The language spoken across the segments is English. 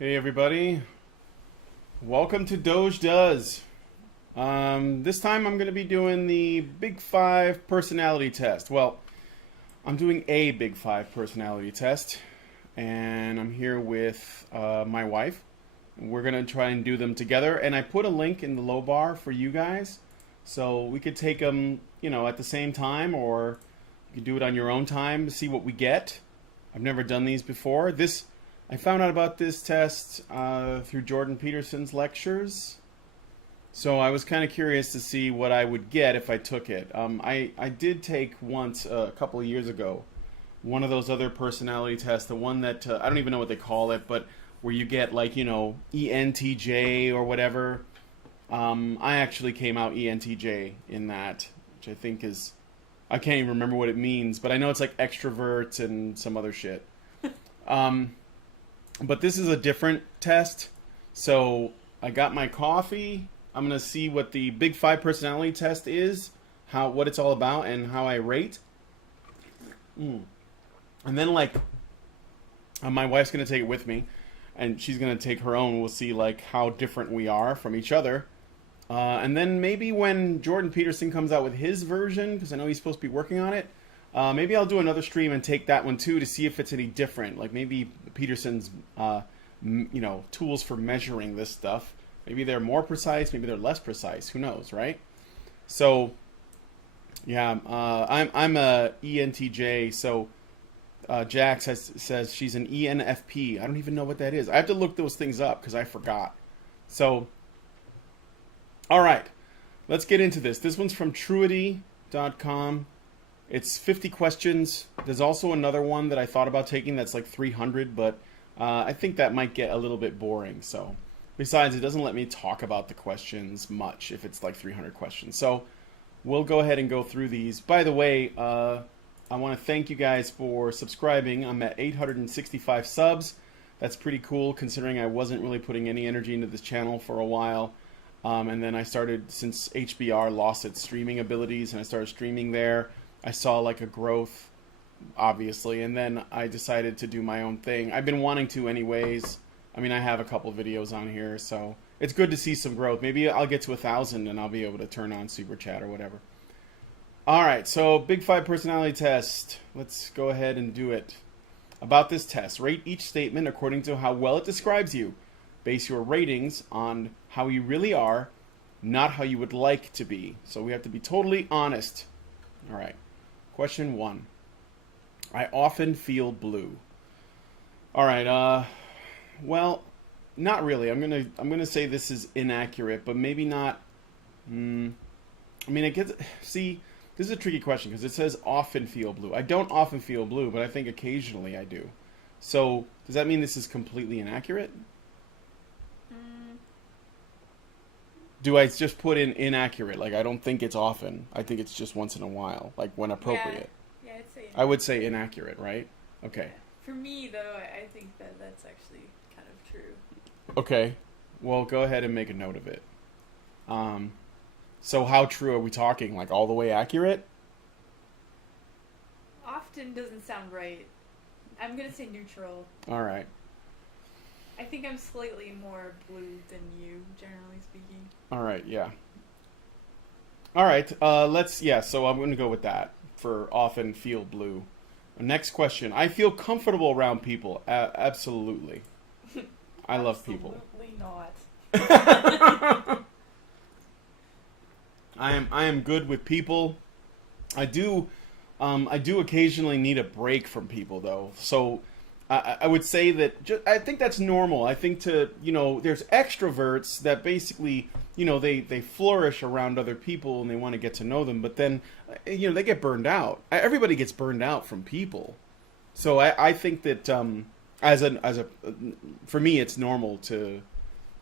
Hey everybody, welcome to Doge Does. This time I'm going to be doing the Big Five personality test. Well, I'm doing a Big Five personality test, and I'm here with my wife. We're going to try and do them together, and I put a link in the low bar for you guys, so we could take them, at the same time, or you could do it on your own time to see what we get. I've never done these before. I found out about this test through Jordan Peterson's lectures. So I was kind of curious to see what I would get if I took it. I did take once, a couple of years ago, one of those other personality tests, the one that, I don't even know what they call it, but where you get like, ENTJ or whatever. I actually came out ENTJ in that, which I think is, I can't even remember what it means, but I know it's like extrovert and some other shit. But this is a different test. So I got my coffee. I'm going to see what the Big Five personality test is, what it's all about, and how I rate. And then, my wife's going to take it with me, and she's going to take her own. We'll see, how different we are from each other. And then maybe when Jordan Peterson comes out with his version, because I know he's supposed to be working on it, maybe I'll do another stream and take that one too to see if it's any different. Like maybe Peterson's, tools for measuring this stuff. Maybe they're more precise. Maybe they're less precise. Who knows, right? So, yeah, I'm a ENTJ. So, Jax says she's an ENFP. I don't even know what that is. I have to look those things up because I forgot. So, all right, let's get into this. This one's from Truity.com. It's 50 questions. There's also another one that I thought about taking that's like 300, but I think that might get a little bit boring. So, besides, it doesn't let me talk about the questions much if it's like 300 questions. So, we'll go ahead and go through these. By the way, I want to thank you guys for subscribing. I'm at 865 subs. That's pretty cool considering I wasn't really putting any energy into this channel for a while. And then I started, since HBR lost its streaming abilities and I started streaming there, I saw like a growth, obviously, and then I decided to do my own thing. I've been wanting to anyways. I mean, I have a couple videos on here, so it's good to see some growth. Maybe I'll get to 1,000 and I'll be able to turn on Super Chat or whatever. All right, so Big Five personality test. Let's go ahead and do it. About this test, rate each statement according to how well it describes you. Base your ratings on how you really are, not how you would like to be. So we have to be totally honest. All right. Question 1. I often feel blue. All right. Well, not really. I'm gonna say this is inaccurate, but maybe not. I mean, it gets. See, this is a tricky question because it says often feel blue. I don't often feel blue, but I think occasionally I do. So does that mean this is completely inaccurate? Do I just put in inaccurate? Like, I don't think it's often. I think it's just once in a while, like when appropriate. Yeah, I'd say inaccurate. I would say inaccurate, right? Okay. For me, though, I think that's actually kind of true. Okay. Well, go ahead and make a note of it. So how true are we talking? Like all the way accurate? Often doesn't sound right. I'm going to say neutral. All right. I think I'm slightly more blue than you, generally speaking. All right, yeah. All right, so I'm going to go with that for often feel blue. Next question. I feel comfortable around people. Absolutely. I love people. Absolutely not. I am good with people. I do occasionally need a break from people though. So I would say that I think that's normal. I think there's extroverts that basically, they flourish around other people and they want to get to know them, but then, they get burned out. Everybody gets burned out from people. So I think that for me, it's normal to,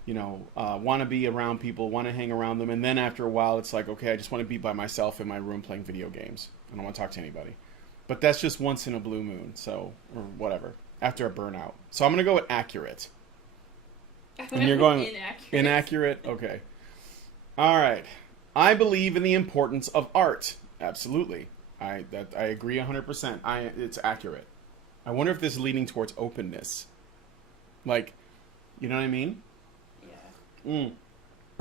want to be around people, want to hang around them, and then after a while, it's like, okay, I just want to be by myself in my room playing video games. I don't want to talk to anybody. But that's just once in a blue moon, or whatever. After a burnout. So I'm going to go with accurate. And you're going inaccurate. Inaccurate? Okay. All right. I believe in the importance of art. Absolutely. I agree 100%. It's accurate. I wonder if this is leaning towards openness. Like, You know what I mean? Yeah. Mm.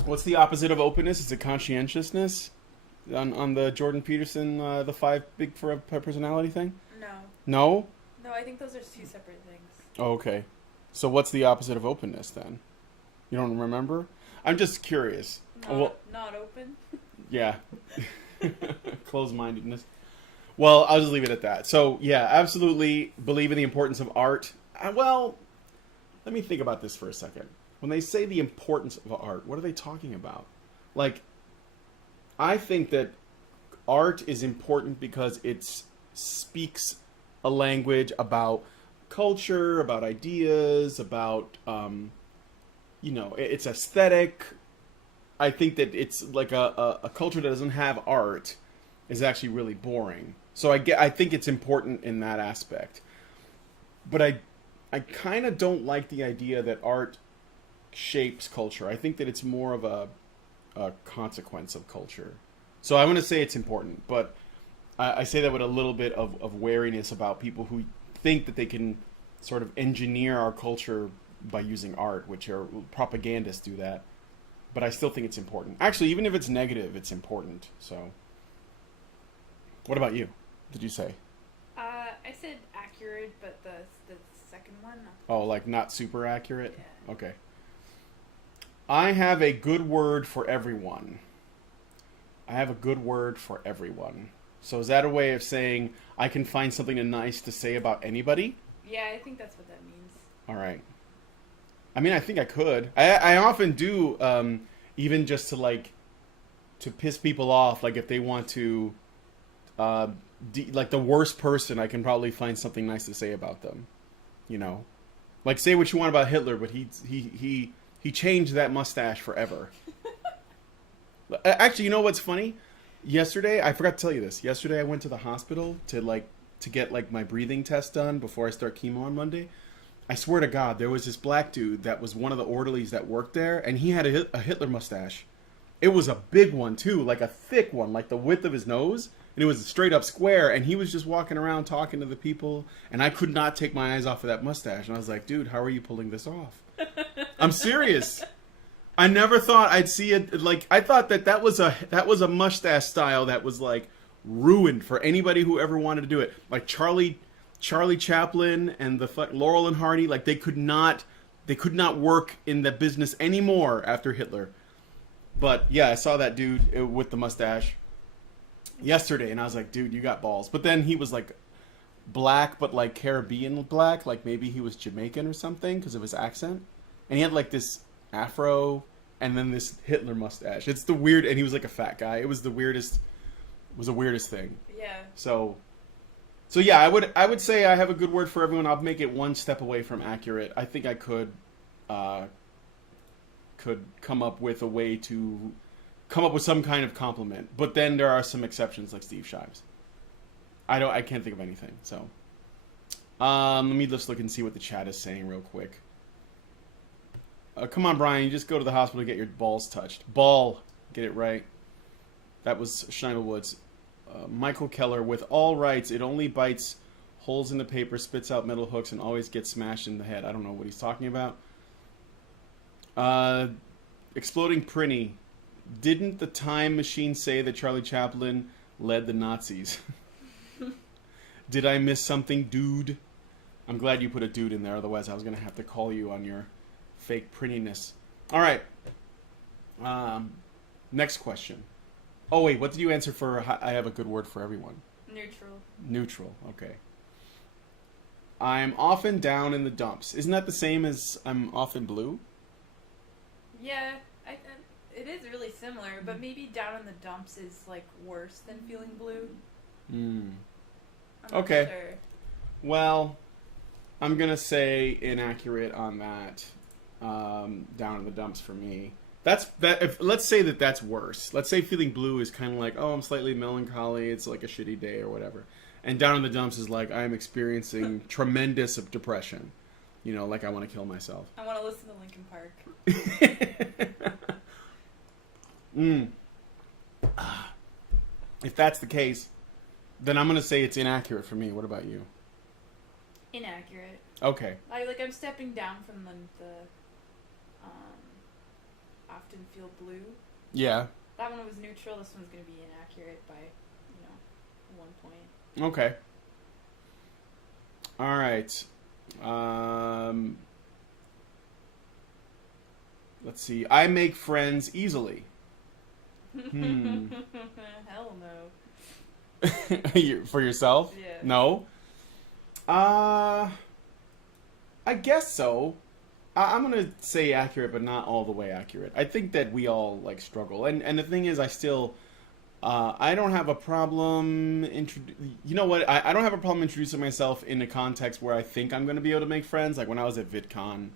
What's the opposite of openness? Is it conscientiousness? On the Jordan Peterson, the 5 big for a personality thing? No. No? No, I think those are 2 separate things. Oh, okay. So what's the opposite of openness then? You don't remember? I'm just curious. Not open. Yeah. Closed-mindedness. Well, I'll just leave it at that. So, yeah, absolutely believe in the importance of art. Well, let me think about this for a second. When they say the importance of art, what are they talking about? Like, I think that art is important because it speaks a language about culture, about ideas, about, it's aesthetic. I think that it's like a culture that doesn't have art is actually really boring. So I think it's important in that aspect. But I kind of don't like the idea that art shapes culture. I think that it's more of a consequence of culture. So I want to say it's important, but I say that with a little bit of wariness about people who think that they can sort of engineer our culture by using art, which are propagandists do that. But I still think it's important. Actually, even if it's negative, it's important. So, what about you? Did you say? I said accurate, but the second one. Oh, like not super accurate? Yeah. Okay. I have a good word for everyone. I have a good word for everyone. So is that a way of saying I can find something nice to say about anybody? Yeah, I think that's what that means. All right. I mean, I think I could. I often do, even just to piss people off. Like if they want to, like the worst person, I can probably find something nice to say about them. You know, like say what you want about Hitler, but he changed that mustache forever. Actually, you know what's funny? Yesterday, I forgot to tell you this. Yesterday, I went to the hospital to get my breathing test done before I start chemo on Monday. I swear to God, there was this black dude that was one of the orderlies that worked there, and he had a Hitler mustache. It was a big one, too, like a thick one, like the width of his nose, and it was a straight up square, and he was just walking around talking to the people, and I could not take my eyes off of that mustache, and I was like, dude, how are you pulling this off? I'm serious. I never thought I'd see it, like, I thought that was a mustache style that was, like, ruined for anybody who ever wanted to do it. Like, Charlie Chaplin and Laurel and Hardy, like they could not work in the business anymore after Hitler. But yeah, I saw that dude with the mustache yesterday, and I was like, dude, you got balls. But then he was like black, but like Caribbean black, like maybe he was Jamaican or something because of his accent. And he had like this afro and then this Hitler mustache. It's the weird, and he was like a fat guy. It was the weirdest thing. Yeah. So yeah, I would say I have a good word for everyone. I'll make it one step away from accurate. I think I could come up with a way to come up with some kind of compliment. But then there are some exceptions like Steve Shives. I can't think of anything. So let me just look and see what the chat is saying real quick. Come on, Brian, you just go to the hospital to get your balls touched. Get it right. That was Schneider Woods. Michael Keller, with all rights, it only bites holes in the paper, spits out metal hooks, and always gets smashed in the head. I don't know what he's talking about. Exploding Prinny. Didn't the time machine say that Charlie Chaplin led the Nazis? Did I miss something, dude? I'm glad you put a dude in there, otherwise I was going to have to call you on your fake prettiness. All right. Next question. Oh, wait, what did you answer for I have a good word for everyone? Neutral, okay. I'm often down in the dumps. Isn't that the same as I'm often blue? Yeah, it is really similar, but maybe down in the dumps is like worse than feeling blue. I'm not Okay. sure. Well, I'm going to say inaccurate on that. Down in the dumps for me. Let's say that's worse. Let's say feeling blue is kind of like, oh, I'm slightly melancholy. It's like a shitty day or whatever. And down in the dumps is like, I'm experiencing tremendous depression. You know, like I want to kill myself. I want to listen to Linkin Park. If that's the case, then I'm going to say it's inaccurate for me. What about you? Inaccurate. Okay. I'm stepping down from the often feel blue. Yeah. That one was neutral. This one's going to be inaccurate by, 1 point. Okay. All right. Let's see. I make friends easily. Hell no. For yourself? Yeah. No. I guess so. I'm gonna say accurate, but not all the way accurate. I think that we all like struggle, and the thing is, I don't have a problem. You know what? I don't have a problem introducing myself in a context where I think I'm gonna be able to make friends. Like when I was at VidCon,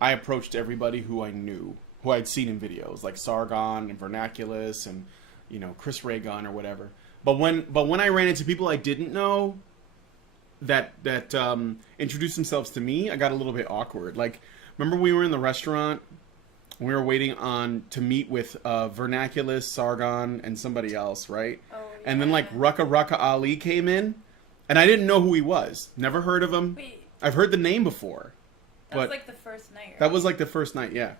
I approached everybody who I knew, who I'd seen in videos, like Sargon and Vernaculus and Chris Ray Gun or whatever. But when I ran into people I didn't know that introduced themselves to me, I got a little bit awkward. Like, remember we were in the restaurant, we were waiting to meet with Vernaculus, Sargon, and somebody else, right? Oh, yeah. And then like Rucka Ali came in, and I didn't know who he was. Never heard of him. Wait. I've heard the name before. That was like the first night, right? That was like the first night, yeah.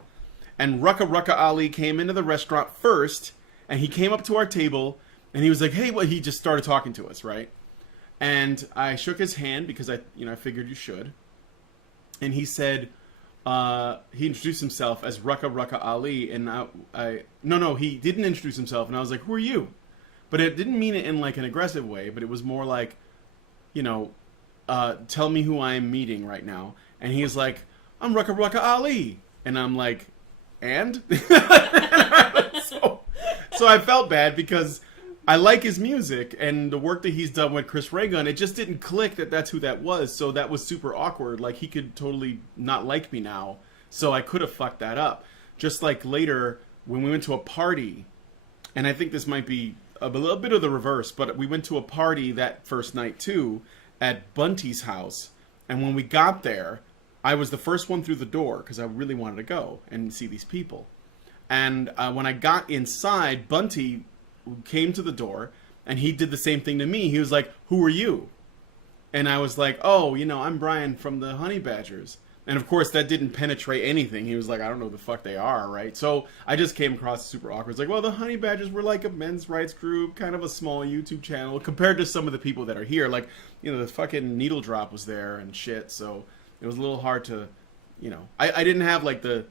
And Rucka Ali came into the restaurant first, and he came up to our table, and he was like, "Hey," he just started talking to us, right? And I shook his hand because I figured you should. And he said, he introduced himself as Rucka Ali, and he didn't introduce himself, and I was like, "Who are you?" But it didn't mean it in like an aggressive way, but it was more like, tell me who I am meeting right now. And he's like, "I'm Rucka Ali," and I'm like, "And?" so I felt bad because I like his music and the work that he's done with Chris Ray Gun. It just didn't click that that's who that was. So that was super awkward. Like, he could totally not like me now. So I could have fucked that up. Just like later when we went to a party, and I think this might be a little bit of the reverse, but we went to a party that first night too at Bunty's house. And when we got there, I was the first one through the door because I really wanted to go and see these people. And when I got inside, Bunty came to the door, and he did the same thing to me. He was like, "Who are you?" And I was like, "Oh, I'm Brian from the Honey Badgers." And of course, that didn't penetrate anything. He was like, "I don't know who the fuck they are," right? So I just came across super awkward. It's like, well, the Honey Badgers were like a men's rights group, kind of a small YouTube channel compared to some of the people that are here. Like, the fucking Needle Drop was there and shit. So it was a little hard to, I didn't have like the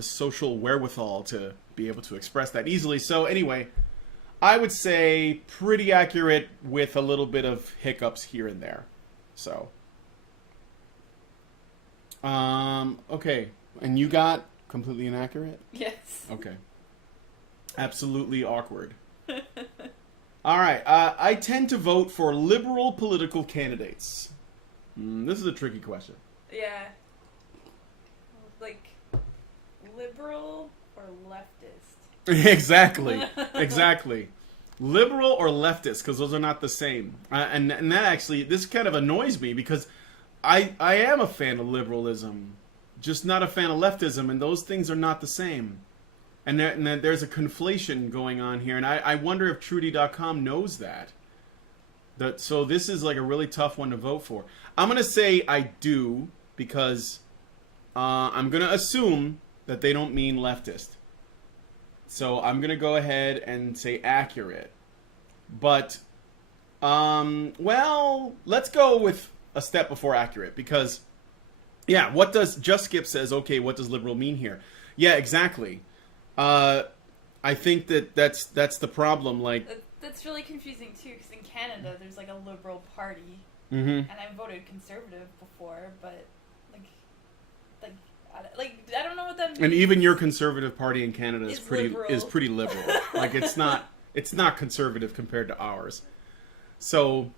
social wherewithal to be able to express that easily. So anyway, I would say pretty accurate with a little bit of hiccups here and there. So, okay. And you got completely inaccurate? Yes. Okay. Absolutely awkward. All right. I tend to vote for liberal political candidates. This is a tricky question. Yeah. Like, liberal or leftist? Exactly. Liberal or leftist, because those are not the same. And that actually, this kind of annoys me because I am a fan of liberalism, just not a fan of leftism, and those things are not the same. And there's a conflation going on here, and I wonder if Trudy.com knows that. So this is like a really tough one to vote for. I'm going to say I do, because I'm going to assume that they don't mean leftist. So I'm going to go ahead and say accurate. But, well, let's go with a step before accurate. Because, yeah, what does... Just Skip says, okay, what does liberal mean here? Yeah, exactly. I think that's the problem. Like, that's really confusing, too, because in Canada, there's, like, a liberal party. Mm-hmm. And I voted conservative before, but, I don't know what that means. And even your conservative party in Canada is pretty liberal. Like, it's not conservative compared to ours. So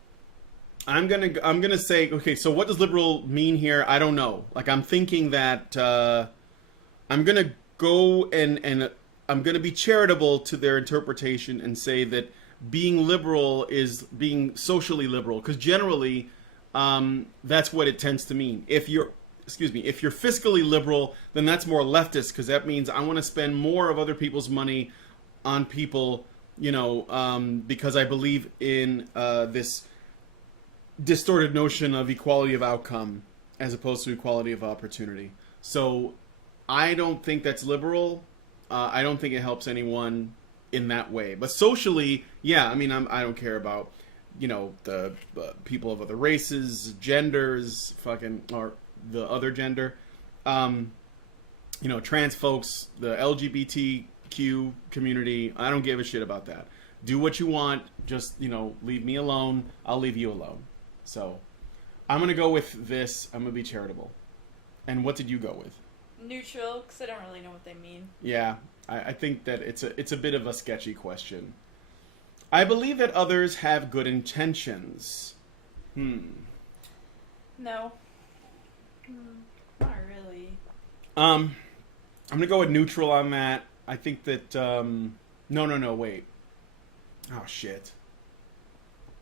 I'm gonna say, okay, so what does liberal mean here? I don't know. Like, I'm thinking that I'm gonna go and I'm gonna be charitable to their interpretation and say that being liberal is being socially liberal, because generally that's what it tends to mean. If you're fiscally liberal, then that's more leftist, because that means I want to spend more of other people's money on people, because I believe in this distorted notion of equality of outcome as opposed to equality of opportunity. So I don't think that's liberal. I don't think it helps anyone in that way. But socially, yeah, I mean, I don't care about, the people of other races, genders, or the other gender. Trans folks, the LGBTQ community. I don't give a shit about that. Do what you want. Just, leave me alone. I'll leave you alone. So, I'm going to go with this. I'm going to be charitable. And what did you go with? Neutral, because I don't really know what they mean. Yeah, I think that it's a bit of a sketchy question. I believe that others have good intentions. No. Not really. I'm gonna go with neutral on that. I think that no, wait. Oh shit.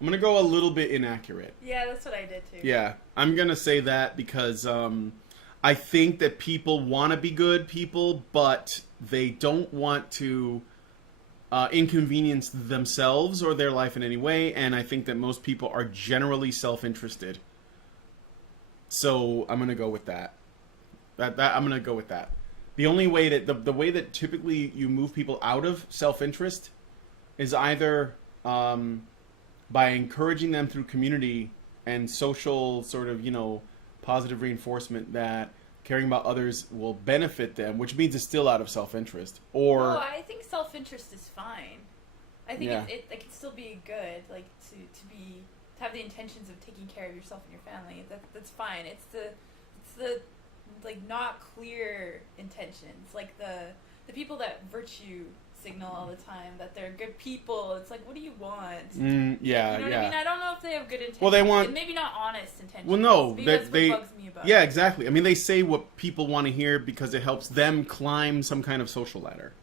I'm gonna go a little bit inaccurate. Yeah, that's what I did too. Yeah, I'm gonna say that because I think that people want to be good people, but they don't want to inconvenience themselves or their life in any way, and I think that most people are generally self-interested. So I'm gonna go with that. I'm gonna go with that. The only way that the way that typically you move people out of self-interest is either by encouraging them through community and social sort of positive reinforcement that caring about others will benefit them, which means it's still out of self-interest. Or no, I think self-interest is fine. I think it can still be good, like to have the intentions of taking care of yourself and your family. That's fine. It's the like not clear intentions, like the people that virtue signal all the time that they're good people. It's like, what do you want? Yeah, you know yeah. what I mean? I don't know if they have good intentions. Well, they want and maybe not honest intentions. Well, no, maybe that's what bugs me about yeah, it. exactly. I mean, they say what people want to hear because it helps them climb some kind of social ladder.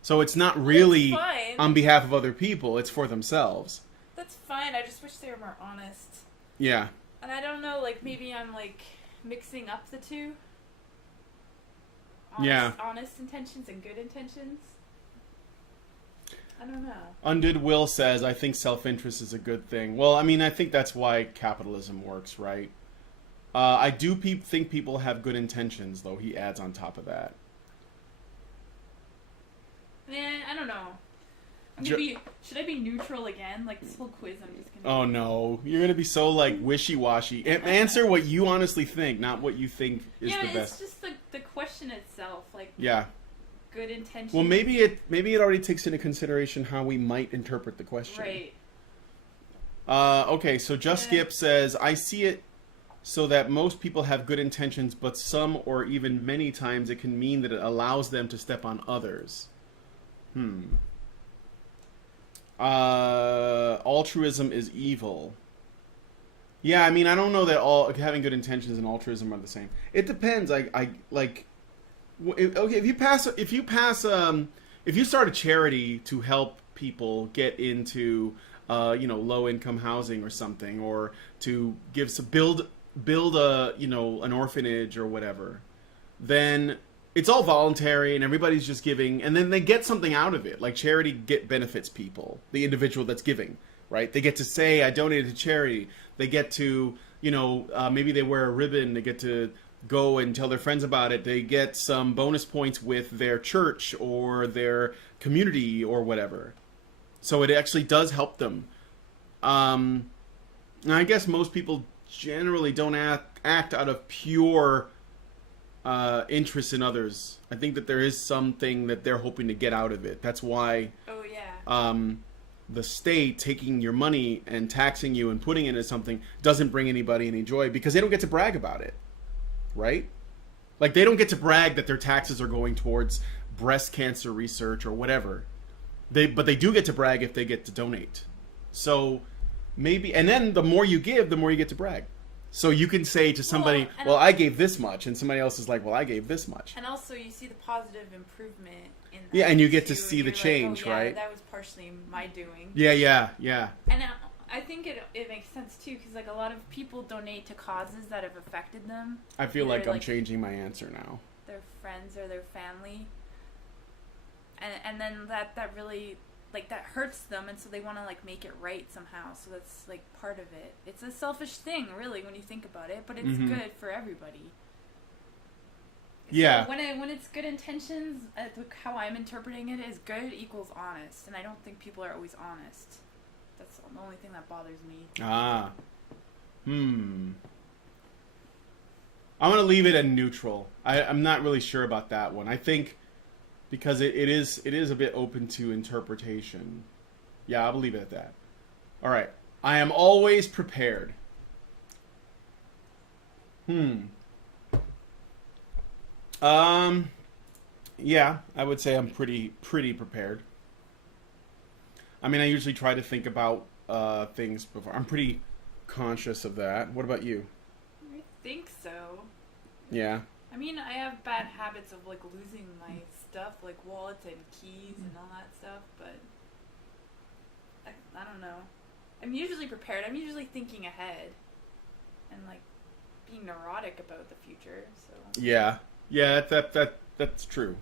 So it's not really on behalf of other people; it's for themselves. That's fine. I just wish they were more honest. Yeah. And I don't know, like maybe I'm like mixing up the two. Honest intentions and good intentions. I don't know. Undid Will says, I think self-interest is a good thing. Well, I mean, I think that's why capitalism works, right? I do think people have good intentions, though, he adds on top of that. I don't know. Should I be neutral again? Like, this whole quiz, I'm just gonna... Oh, no. You're gonna be so, wishy-washy. Answer what you honestly think, not what you think is the best. Yeah, it's just the question itself, Yeah. Good intentions. Well, maybe it already takes into consideration how we might interpret the question. Right. Okay, so Just Skip says, I see it so that most people have good intentions, but some or even many times it can mean that it allows them to step on others. Altruism is evil. Yeah, I mean, I don't know that having good intentions and altruism are the same. It depends. Okay, if you start a charity to help people get into low income housing or something, or to build a an orphanage or whatever, then it's all voluntary and everybody's just giving, and then they get something out of it. Like charity benefits people, the individual that's giving, right? They get to say, I donated to charity. They get to maybe they wear a ribbon. They get to go and tell their friends about it. They get some bonus points with their church or their community or whatever. So it actually does help them. And I guess most people generally don't act out of pure interest in others. I think that there is something that they're hoping to get out of it. That's why the state taking your money and taxing you and putting it into something doesn't bring anybody any joy, because they don't get to brag about it. Right? Like, they don't get to brag that their taxes are going towards breast cancer research or whatever. But they do get to brag if they get to donate. So maybe, and then the more you give, the more you get to brag. So you can say to somebody, well, I gave this much, and somebody else is like, well, I gave this much. And also you see the positive improvement in that. Yeah, and you get to too, see the change, right? That was partially my doing. Yeah. And I think it makes sense too, because like a lot of people donate to causes that have affected them. I feel like I'm changing my answer now. Their friends or their family, and then that really that hurts them, and so they want to make it right somehow. So that's part of it. It's a selfish thing, really, when you think about it, but it's good for everybody. Yeah. So when it's good intentions, how I'm interpreting it is good equals honest, and I don't think people are always honest. That's the only thing that bothers me. Ah. I'm going to leave it at neutral. I'm not really sure about that one. I think because it is a bit open to interpretation. Yeah, I'll leave it at that. All right. I am always prepared. Yeah, I would say I'm pretty prepared. I mean, I usually try to think about things before. I'm pretty conscious of that. What about you? I think so. Yeah. I mean, I have bad habits of like losing my stuff, like wallets and keys and all that stuff, but I don't know. I'm usually prepared. I'm usually thinking ahead and like being neurotic about the future. So Yeah. Yeah, that's true.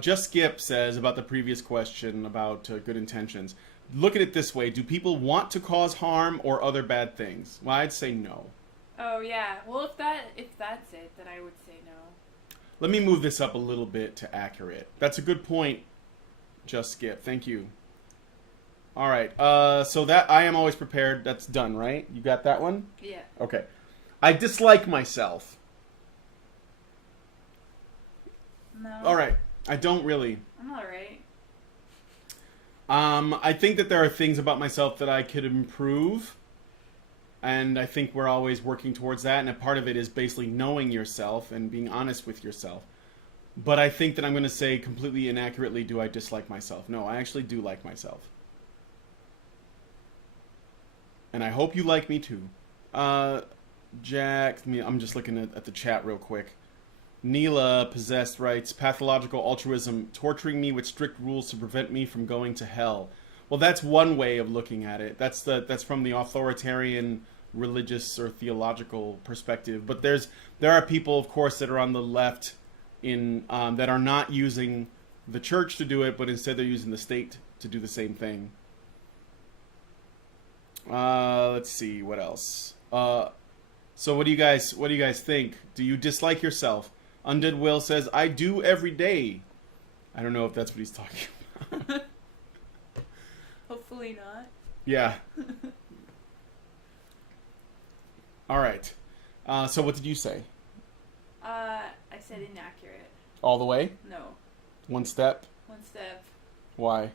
Just Skip says about the previous question about good intentions. Look at it this way: do people want to cause harm or other bad things? Well, I'd say no. Oh yeah. Well, if that's it, then I would say no. Let me move this up a little bit to accurate. That's a good point. Just Skip. Thank you. All right. So that I am always prepared. That's done, right? You got that one? Yeah. Okay. I dislike myself. No. All right. I don't really. I'm all right. I think that there are things about myself that I could improve. And I think we're always working towards that. And a part of it is basically knowing yourself and being honest with yourself. But I think that I'm going to say completely inaccurately, do I dislike myself? No, I actually do like myself. And I hope you like me too. Jack, I'm just looking at the chat real quick. Neela Possessed writes, pathological altruism, torturing me with strict rules to prevent me from going to hell. Well, that's one way of looking at it. That's from the authoritarian religious or theological perspective. But there are people, of course, that are on the left in that are not using the church to do it, but instead they're using the state to do the same thing. Let's see what else. So what do you guys think? Do you dislike yourself? Undead Will says, I do every day. I don't know if that's what he's talking about. Hopefully not. Yeah. All right. So what did you say? I said inaccurate. All the way? No. One step? One step. Why?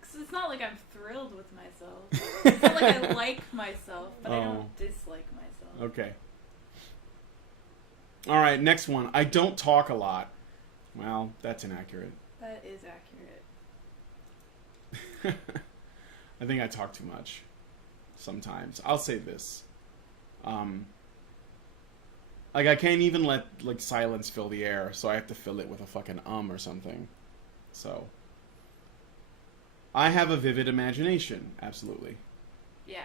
Because it's not like I'm thrilled with myself. It's not like I like myself, but I don't dislike myself. Okay. All right, next one. I don't talk a lot. Well, that's inaccurate. That is accurate. I think I talk too much. Sometimes. I'll say this. Like, I can't even let, like, silence fill the air, so I have to fill it with a fucking or something. So. I have a vivid imagination. Absolutely. Yeah.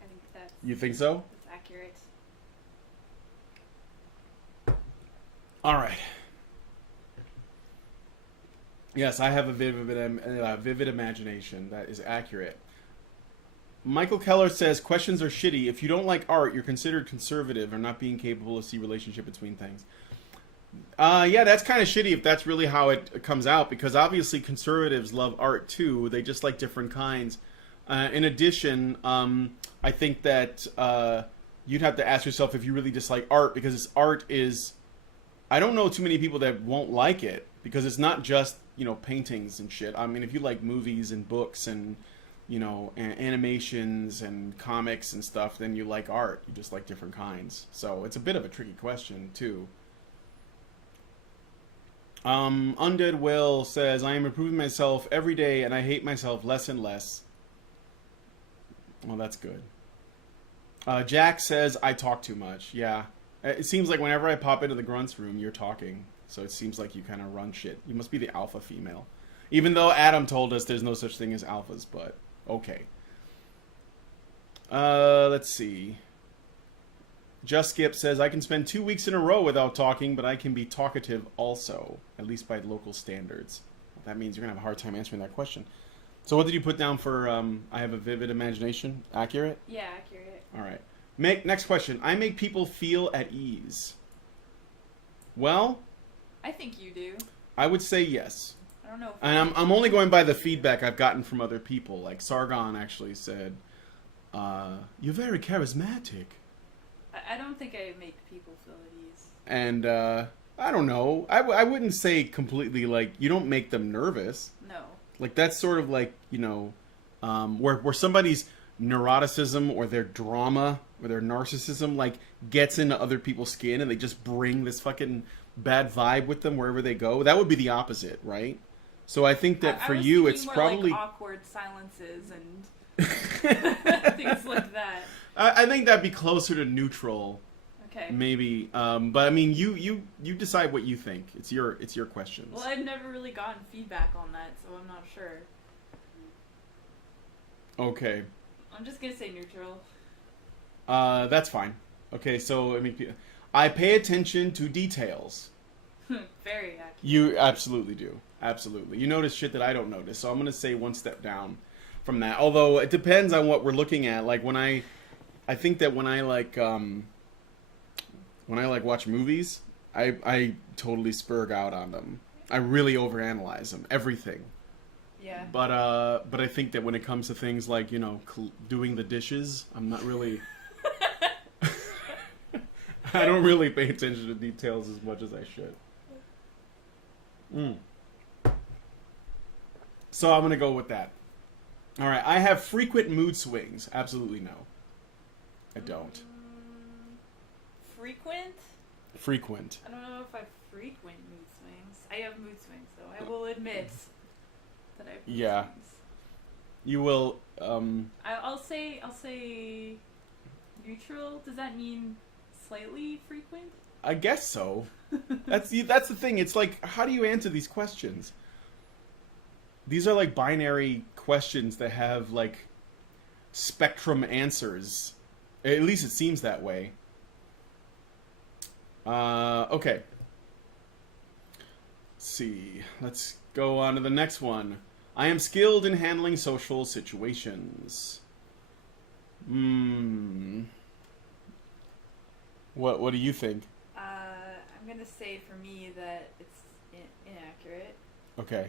I think that's... You think so? That's accurate. All right. Yes, I have a vivid imagination. That is accurate. Michael Keller says, questions are shitty. If you don't like art, you're considered conservative or not being capable to see relationship between things. Yeah, that's kind of shitty if that's really how it comes out, because obviously conservatives love art too. They just like different kinds. In addition, I think that you'd have to ask yourself if you really dislike art, because art is... I don't know too many people that won't like it, because it's not just, paintings and shit. I mean, if you like movies and books and, animations and comics and stuff, then you like art. You just like different kinds. So it's a bit of a tricky question, too. Undead Will says, I am improving myself every day and I hate myself less and less. Well, that's good. Jack says, I talk too much. Yeah. It seems like whenever I pop into the grunts room, you're talking. So it seems like you kind of run shit. You must be the alpha female. Even though Adam told us there's no such thing as alphas, but okay. Let's see. Just Skip says, I can spend 2 weeks in a row without talking, but I can be talkative also, at least by local standards. That means you're going to have a hard time answering that question. So what did you put down for, I have a vivid imagination? Accurate? Yeah, accurate. All right. Next question. I make people feel at ease. Well, I think you do. I would say yes. I don't know. And I'm only going by the feedback I've gotten from other people. Like Sargon actually said, "You're very charismatic." I don't think I make people feel at ease. And I don't know. I wouldn't say completely like you don't make them nervous. No. Like that's sort of like where somebody's neuroticism or their drama or their narcissism like gets into other people's skin and they just bring this fucking bad vibe with them wherever they go. That would be the opposite, right? So I think that for you it's more probably like awkward silences and things like that. I think that'd be closer to neutral. Okay. Maybe, but I mean, you decide what you think. It's your questions. Well, I've never really gotten feedback on that, so I'm not sure. Okay. I'm just gonna say neutral. That's fine. Okay, so I mean, I pay attention to details. Very accurate. You absolutely do. Absolutely. You notice shit that I don't notice, so I'm gonna say one step down from that. Although it depends on what we're looking at. Like when I think that when I watch movies, I totally spurg out on them. I really overanalyze them, everything. Yeah. But I think that when it comes to things like doing the dishes, I'm not really. I don't really pay attention to details as much as I should. So I'm gonna go with that. All right, I have frequent mood swings. Absolutely no, I don't. Frequent? Frequent. I don't know if I frequent mood swings. I have mood swings, though. I will admit that I have mood swings. You will. I'll say neutral. Does that mean slightly frequent? I guess so. That's the thing. It's like, how do you answer these questions? These are like binary questions that have like spectrum answers. At least it seems that way. Okay. Let's see. Let's go on to the next one. I am skilled in handling social situations. What do you think? I'm gonna say for me that it's inaccurate. Okay.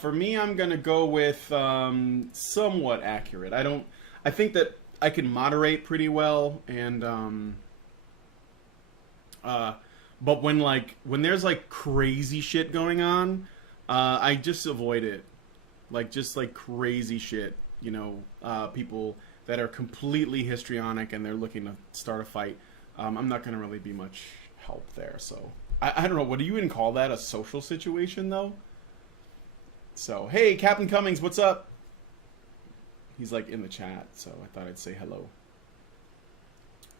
For me, I'm gonna go with somewhat accurate. I think that I can moderate pretty well, and but when there's like crazy shit going on, I just avoid it. Like just like crazy shit, people that are completely histrionic and they're looking to start a fight. I'm not gonna really be much help there. So I don't know. What do you even call that? A social situation, though? So hey, Captain Cummings, what's up? He's like in the chat, so I thought I'd say hello.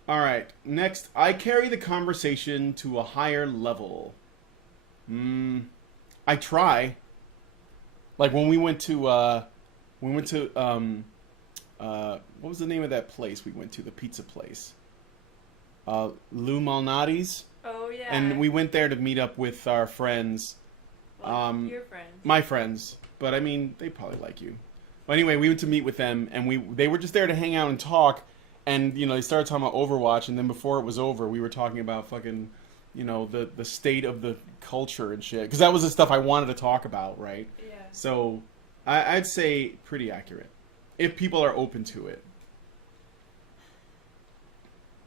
All right, next, I carry the conversation to a higher level. I try. Like when we went to what was the name of that place we went to? The pizza place. Lou Malnati's. Oh yeah. And we went there to meet up with our friends. Well, your friends. My friends, but I mean, they probably like you. But anyway, we went to meet with them, and they were just there to hang out and talk. And they started talking about Overwatch, and then before it was over, we were talking about fucking, the state of the culture and shit. Because that was the stuff I wanted to talk about, right? Yeah. So, I'd say pretty accurate, if people are open to it.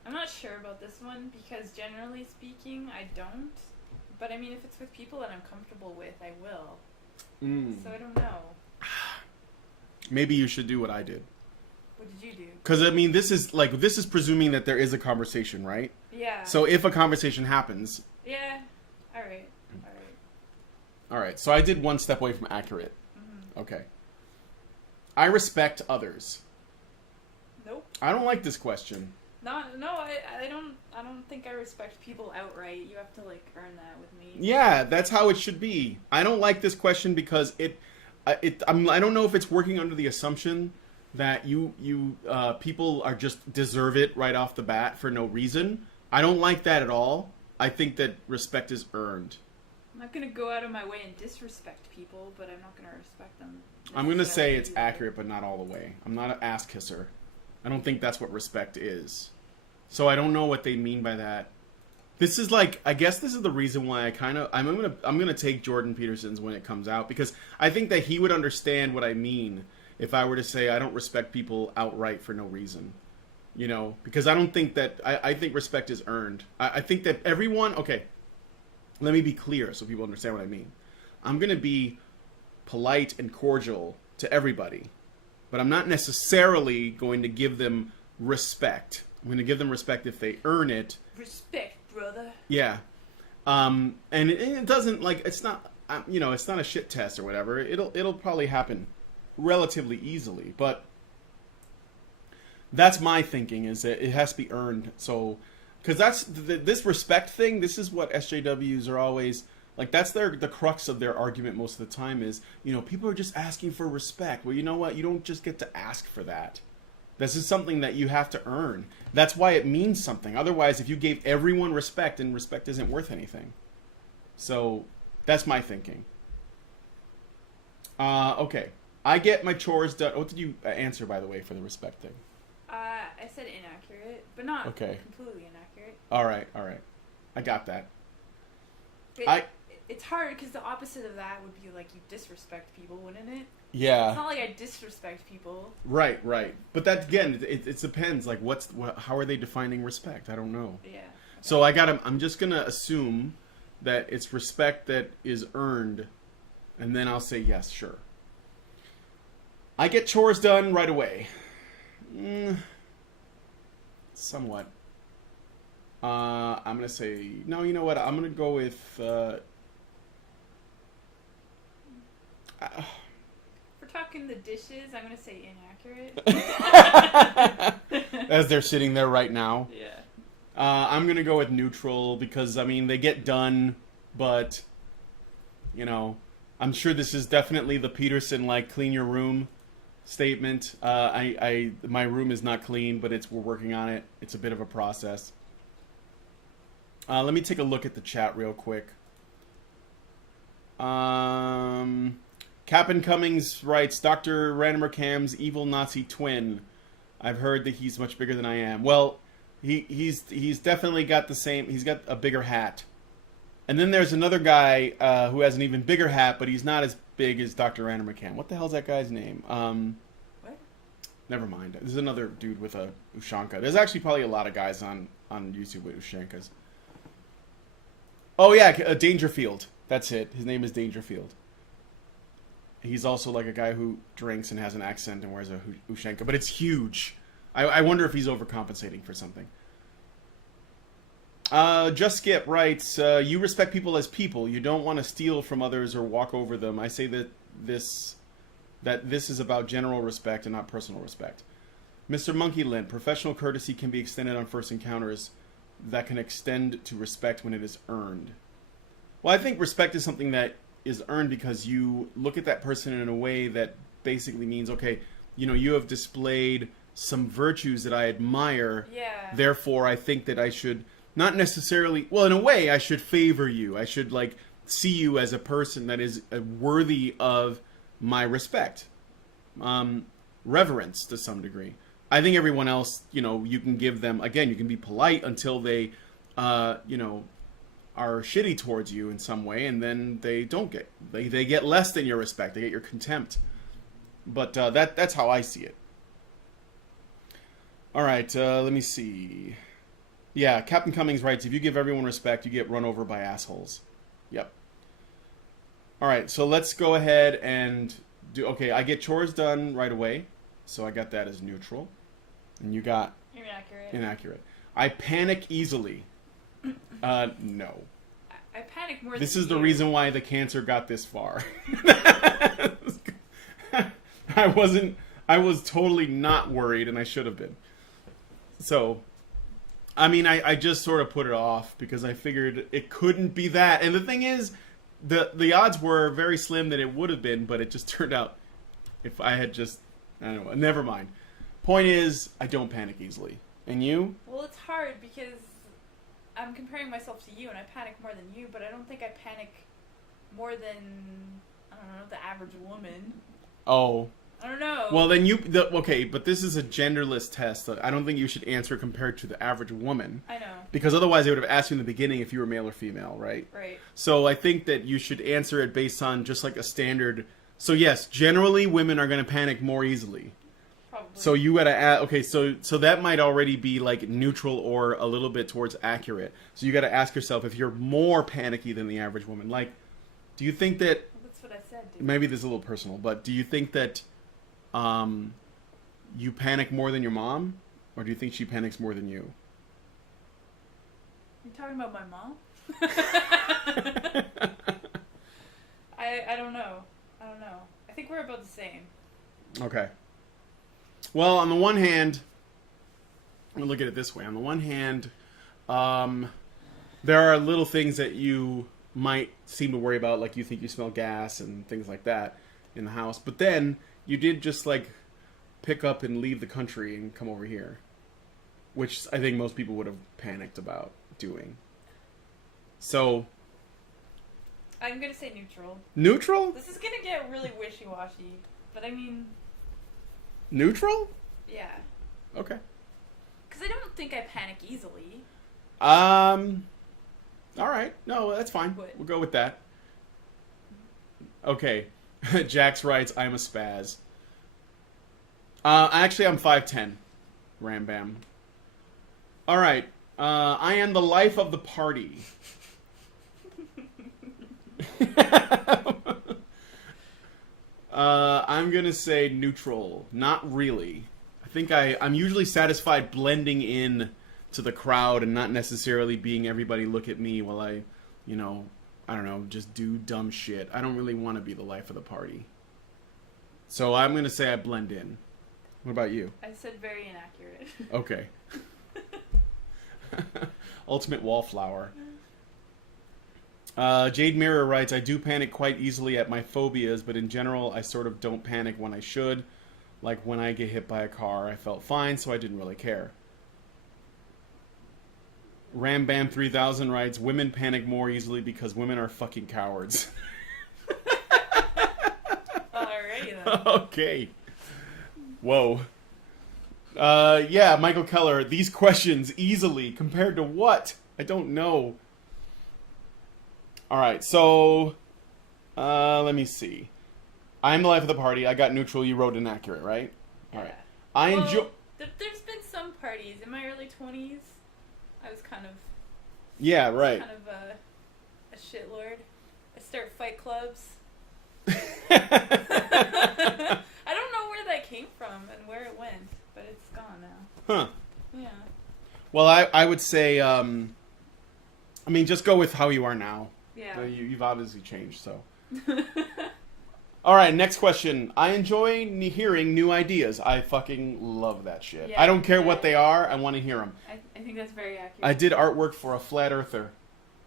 I'm not sure about this one because generally speaking, I don't. But I mean, if it's with people that I'm comfortable with, I will. So I don't know. Maybe you should do what I did. What did you do? Because I mean, this is presuming that there is a conversation, right? Yeah. So if a conversation happens. Yeah. All right. All right. So I did one step away from accurate. Mm-hmm. Okay. I respect others. Nope. I don't like this question. No, I don't think I respect people outright. You have to earn that with me. Yeah, that's how it should be. I don't like this question because I don't know if it's working under the assumption that you people are just deserve it right off the bat for no reason. I don't like that at all. I think that respect is earned. I'm not gonna go out of my way and disrespect people, but I'm not gonna respect them. I'm gonna say it's accurate, but not all the way. I'm not an ass kisser. I don't think that's what respect is. So I don't know what they mean by that. This is like, I guess this is the reason why I'm gonna take Jordan Peterson's when it comes out, because I think that he would understand what I mean if I were to say I don't respect people outright for no reason. You know, because I don't think that I think respect is earned. I think that everyone. Okay, let me be clear so people understand what I mean. I'm gonna be polite and cordial to everybody, but I'm not necessarily going to give them respect. I'm going to give them respect if they earn it. Respect, brother. Yeah. And it doesn't, like, it's not, it's not a shit test or whatever. It'll probably happen relatively easily, but that's my thinking, is that it has to be earned. So, because that's, this respect thing, this is what SJWs are always, like, that's the crux of their argument most of the time is, people are just asking for respect. Well, you know what? You don't just get to ask for that. This is something that you have to earn. That's why it means something. Otherwise, if you gave everyone respect, then respect isn't worth anything. So, that's my thinking. Okay. I get my chores done. What did you answer, by the way, for the respect thing? I said inaccurate, but not completely inaccurate. All right. I got that. It's hard because the opposite of that would be like you disrespect people, wouldn't it? Yeah. It's not like I disrespect people. Right. But that, again, it depends. Like, how are they defining respect? I don't know. Yeah. Okay. So I'm just going to assume that it's respect that is earned, and then I'll say yes, sure. I get chores done right away. Somewhat. I'm going to say, no, you know what? I'm going to go with... We're talking the dishes, I'm going to say inaccurate. As they're sitting there right now. Yeah. I'm going to go with neutral because, they get done, but, I'm sure this is definitely the Peterson, like, clean your room statement. My room is not clean, but we're working on it. It's a bit of a process. Let me take a look at the chat real quick. Captain Cummings writes, Dr. Ranimer Cam's evil Nazi twin. I've heard that he's much bigger than I am. Well, he's definitely got he's got a bigger hat. And then there's another guy who has an even bigger hat, but he's not as big as Dr. Ranimer Cam. What the hell's that guy's name? What? Never mind. There's another dude with a Ushanka. There's actually probably a lot of guys on YouTube with Ushankas. Oh yeah, Dangerfield. That's it. His name is Dangerfield. He's also like a guy who drinks and has an accent and wears a Ushanka, but it's huge. I wonder if he's overcompensating for something. Just Skip writes, you respect people as people. You don't want to steal from others or walk over them. I say that this is about general respect and not personal respect. Mr. Monkey Lint, professional courtesy can be extended on first encounters that can extend to respect when it is earned. Well, I think respect is something that is earned because you look at that person in a way that basically means, okay, you have displayed some virtues that I admire. Yeah. Therefore, I think that I should not necessarily, well, in a way, I should favor you. I should, like, see you as a person that is worthy of my respect. Reverence to some degree. I think everyone else, you can give them, again, you can be polite until they, are shitty towards you in some way, and then they don't get, they get less than your respect. They get your contempt. But that's how I see it. All right, let me see. Yeah, Captain Cummings writes, if you give everyone respect, you get run over by assholes. Yep. All right, so let's go ahead and do... Okay, I get chores done right away, so I got that as neutral. And you got... Inaccurate. I panic easily. No. I panic more This than is the you. reason why the cancer got this far. I was totally not worried, and I should have been. So, I just sort of put it off because I figured it couldn't be that. And the thing is, the odds were very slim that it would have been, but it just turned out if I had just, I don't know, never mind. Point is, I don't panic easily. And you? Well, it's hard because I'm comparing myself to you, and I panic more than you, but I don't think I panic more than, I don't know, the average woman. Oh, I don't know. Well, then okay, but this is a genderless test. I don't think you should answer compared to the average woman. I know. Because otherwise, they would have asked you in the beginning if you were male or female, right? Right. So I think that you should answer it based on just like a standard. So yes, generally women are going to panic more easily. Probably. So you got to add. Okay, so that might already be like neutral or a little bit towards accurate. So you got to ask yourself if you're more panicky than the average woman. Like, do you think that? Well, that's what I said, dude. Maybe this is a little personal, but do you think that you panic more than your mom, or do you think she panics more than you? You talking about my mom? I don't know. I think we're about the same. Okay. Well, on the one hand, I'm gonna look at it this way. On the one hand, there are little things that you might seem to worry about, like you think you smell gas and things like that in the house. But then you did just like pick up and leave the country and come over here, which I think most people would have panicked about doing. So I'm gonna say neutral. Neutral? This is gonna get really wishy-washy, but I mean... Neutral? Yeah. Okay. Because I don't think I panic easily. Alright. No, that's fine. What? We'll go with that. Okay. Jax writes, I'm a spaz. Actually, I'm 5'10". Ram bam. Alright. I am the life of the party. I'm gonna say neutral. Not really. I think I'm usually satisfied blending in to the crowd and not necessarily being everybody look at me while I don't know, just do dumb shit. I don't really want to be the life of the party. So I'm gonna say I blend in. What about you? I said very inaccurate. Okay. Ultimate wallflower. Jade Mirror writes, I do panic quite easily at my phobias, but in general, I sort of don't panic when I should. Like when I get hit by a car, I felt fine, so I didn't really care. Ram Bam 3000 writes, women panic more easily because women are fucking cowards. Alrighty then. Okay. Whoa. Yeah, Michael Keller, these questions easily compared to what? I don't know. Alright, so let me see. I'm the life of the party. I got neutral. You wrote inaccurate, right? Alright. I enjoy... There's been some parties. In my early 20s, I was kind of... Yeah, right. Kind of a shitlord. I start fight clubs. I don't know where that came from and where it went, but it's gone now. Huh. Yeah. Well, I would say, just go with how you are now. Yeah. You've obviously changed, so. All right, next question. I enjoy hearing new ideas. I fucking love that shit. Yeah, I don't care what they are. I want to hear them. I think that's very accurate. I did artwork for a flat earther.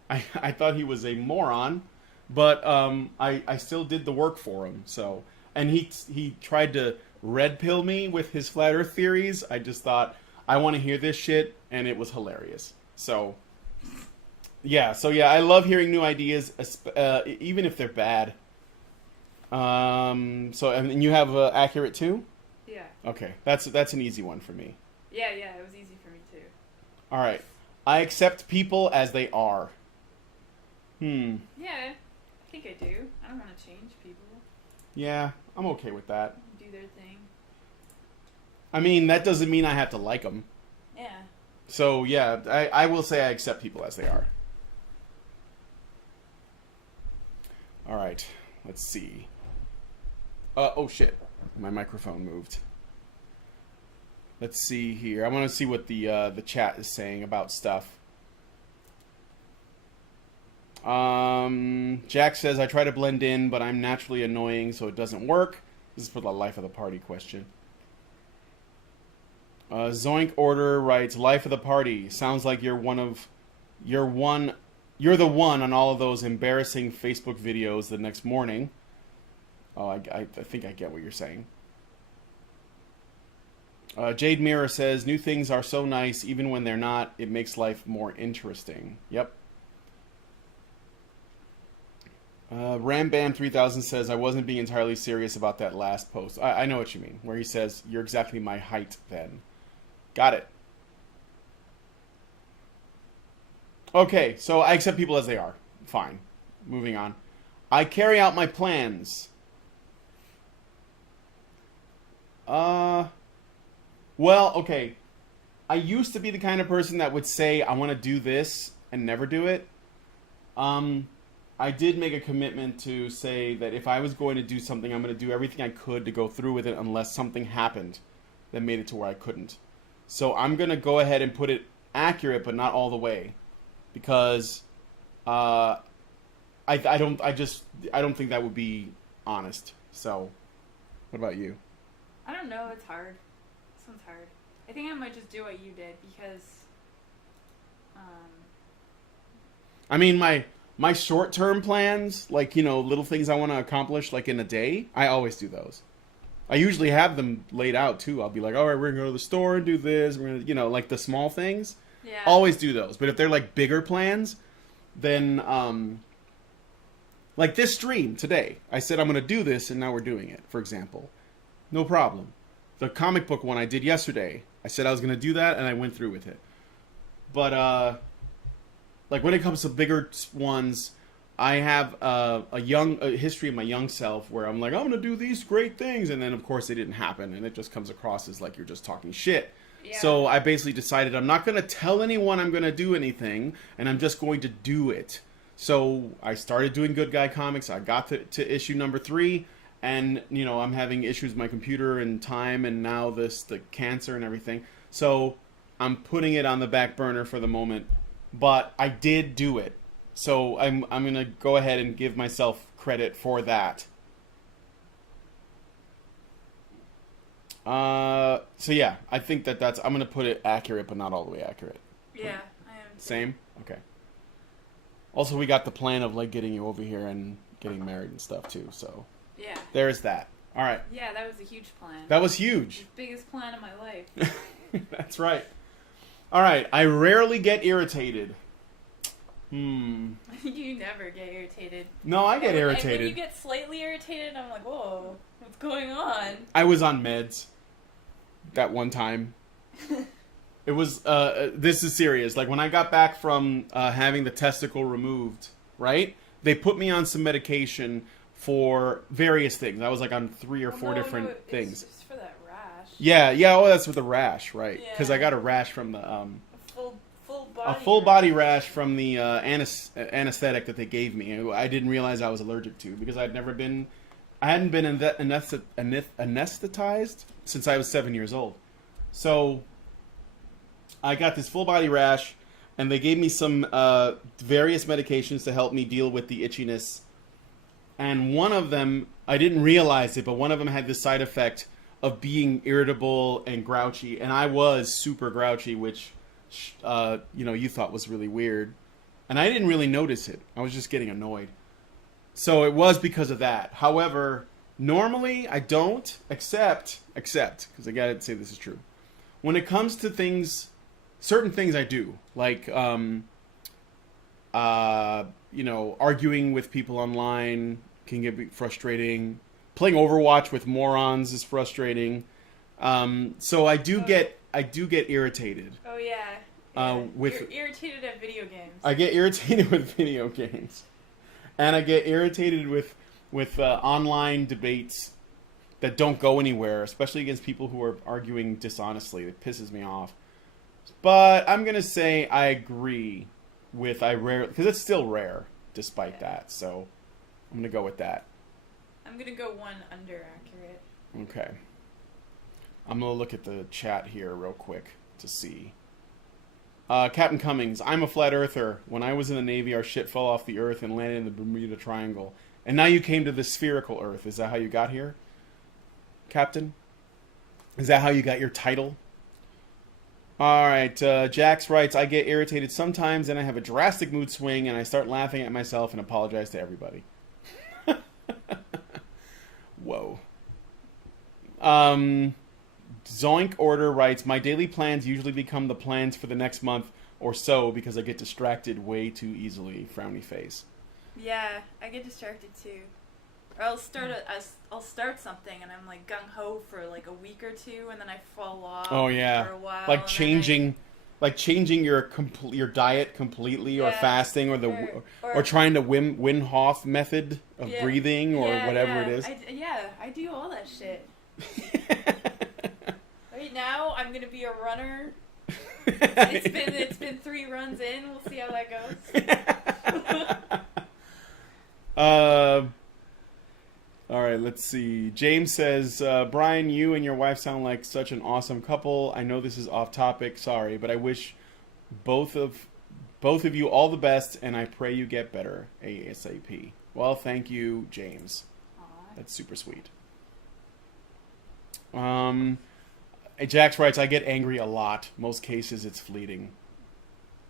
I thought he was a moron, but I still did the work for him. So, and he tried to red pill me with his flat earth theories. I just thought, I want to hear this shit, and it was hilarious. So, yeah, I love hearing new ideas, even if they're bad. And you have accurate too? Yeah. Okay, that's an easy one for me. Yeah, it was easy for me too. All right, I accept people as they are. Yeah, I think I do. I don't want to change people. Yeah, I'm okay with that. Do their thing. I mean, that doesn't mean I have to like them. Yeah. So yeah, I will say I accept people as they are. All right, let's see. Oh shit, my microphone moved. Let's see here. I want to see what the chat is saying about stuff. Jack says, I try to blend in, but I'm naturally annoying, so it doesn't work. This is for the life of the party question. Zoink Order writes, life of the party. Sounds like you're the one on all of those embarrassing Facebook videos the next morning. Oh, I think I get what you're saying. Jade Mirror says, new things are so nice, even when they're not. It makes life more interesting. Yep. Rambam3000 says, I wasn't being entirely serious about that last post. I know what you mean, where he says, you're exactly my height then. Got it. Okay, so I accept people as they are. Fine. Moving on. I carry out my plans. Well, okay. I used to be the kind of person that would say, I want to do this and never do it. I did make a commitment to say that if I was going to do something, I'm going to do everything I could to go through with it unless something happened that made it to where I couldn't. So I'm going to go ahead and put it accurate, but not all the way. Because I don't think that would be honest. So, what about you? I don't know. It's hard. This one's hard. I think I might just do what you did because. I mean, my short-term plans, like, you know, little things I want to accomplish, like in a day, I always do those. I usually have them laid out too. I'll be like, all right, we're gonna go to the store and do this. We're gonna, you know, like the small things. Yeah. Always do those. But if they're like bigger plans, then like this stream today, I said I'm gonna do this, and now we're doing it. For example, no problem. The comic book one I did yesterday, I said I was gonna do that, and I went through with it. But like when it comes to bigger ones, I have a history of my young self where I'm like, I'm gonna do these great things, and then of course they didn't happen, and it just comes across as like you're just talking shit. Yeah. So I basically decided I'm not gonna tell anyone I'm gonna do anything, and I'm just going to do it. So I started doing Good Guy Comics. I got to issue number 3, and you know I'm having issues with my computer and time, and now the cancer and everything. So I'm putting it on the back burner for the moment. But I did do it. So I'm going to go ahead and give myself credit for that. So yeah, I think that's... I'm going to put it accurate, but not all the way accurate. Yeah, I am. Same? Okay. Also, we got the plan of like getting you over here and getting married and stuff too, so... Yeah. There's that. All right. Yeah, that was a huge plan. That was huge. The biggest plan of my life. That's right. All right. I rarely get irritated. You never get irritated. No, I get irritated. And when you get slightly irritated, I'm like, whoa, what's going on? I was on meds that one time. It was, this is serious. Like, when I got back from having the testicle removed, right? They put me on some medication for various things. I was, like, on 3 or 4 different things. It's for that rash. Yeah, oh, that's with the rash, right? Because Yeah. I got a rash from the, A full body rash from the anesthetic that they gave me. I didn't realize I was allergic to because I hadn't been anesthetized since I was 7 years old. So I got this full body rash, and they gave me some various medications to help me deal with the itchiness. And one of them, I didn't realize it, but one of them had this side effect of being irritable and grouchy, and I was super grouchy, which you thought was really weird. And I didn't really notice it. I was just getting annoyed. So it was because of that. However, normally I don't, except, because I gotta say this is true. When it comes to things, certain things I do. Like, arguing with people online can get frustrating. Playing Overwatch with morons is frustrating. So I do get irritated. Oh yeah. You're irritated at video games. I get irritated with video games, and I get irritated with online debates that don't go anywhere, especially against people who are arguing dishonestly. It pisses me off. But I'm gonna say I agree with because it's still rare despite that. So I'm gonna go with that. I'm gonna go one under accurate. Okay. I'm gonna look at the chat here real quick to see. Captain Cummings, I'm a flat earther. When I was in the Navy, our ship fell off the Earth and landed in the Bermuda Triangle. And now you came to the spherical Earth. Is that how you got here, Captain? Is that how you got your title? All right. Jax writes, I get irritated sometimes, and I have a drastic mood swing, and I start laughing at myself and apologize to everybody. Whoa. Zoink Order writes, my daily plans usually become the plans for the next month or so because I get distracted way too easily. Frowny face. Yeah, I get distracted too. Or I'll start something and I'm like gung ho for like a week or two, and then I fall off. Oh yeah, for a while, like and changing, like changing your diet completely, or Yeah, fasting, or or trying to Wim Hof method of Yeah, breathing, or whatever it is. I do all that shit. Right now, I'm gonna be a runner. It's been 3 runs in. We'll see how that goes. All right, let's see. James says, Brian, you and your wife sound like such an awesome couple. I know this is off topic, sorry, but I wish both of you all the best, and I pray you get better ASAP. Well, thank you, James. Aw. That's super sweet. Jax writes, I get angry a lot. Most cases, it's fleeting.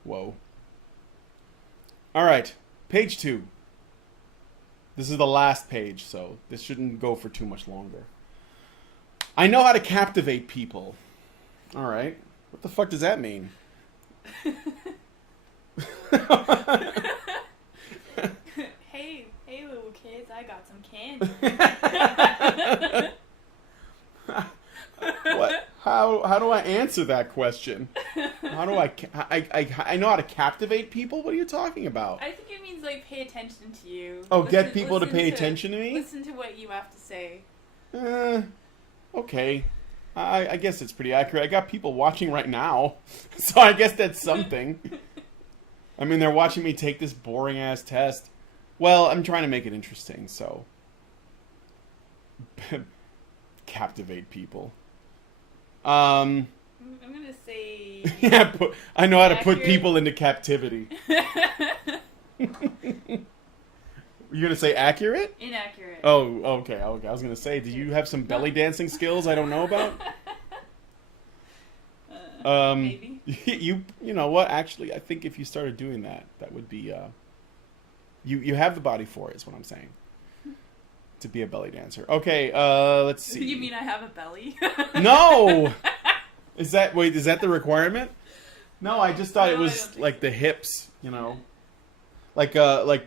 Whoa. All right, page 2. This is the last page, so this shouldn't go for too much longer. I know how to captivate people. All right. What the fuck does that mean? Hey, little kids, I got some candy. What? How do I answer that question? How do I know how to captivate people? What are you talking about? I think it means like pay attention to you. Oh, get people to pay attention to me? Listen to what you have to say. Okay. I guess it's pretty accurate. I got people watching right now, so I guess that's something. I mean, they're watching me take this boring ass test. Well, I'm trying to make it interesting, so captivate people. I'm gonna say. Yeah, I know how to put accurate. people into captivity. You're gonna say accurate? Inaccurate. Oh, okay. I was gonna say, do you have some belly dancing skills I don't know about? Maybe. You know what? Actually, I think if you started doing that, that would be. You have the body for it, is what I'm saying. To be a belly dancer. Okay. Let's see. You mean I have a belly? No. Is that the requirement? No, I just thought it No, I was don't like the hips, you know. Like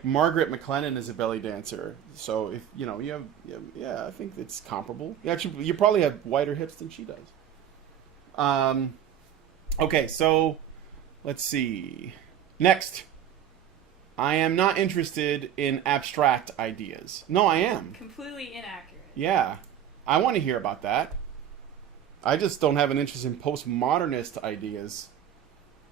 Margaret McLennan is a belly dancer, so if you have, I think it's comparable. Actually, you probably have wider hips than she does. Okay, so let's see. Next, I am not interested in abstract ideas. No, I am. Completely inaccurate. Yeah, I want to hear about that. I just don't have an interest in postmodernist ideas.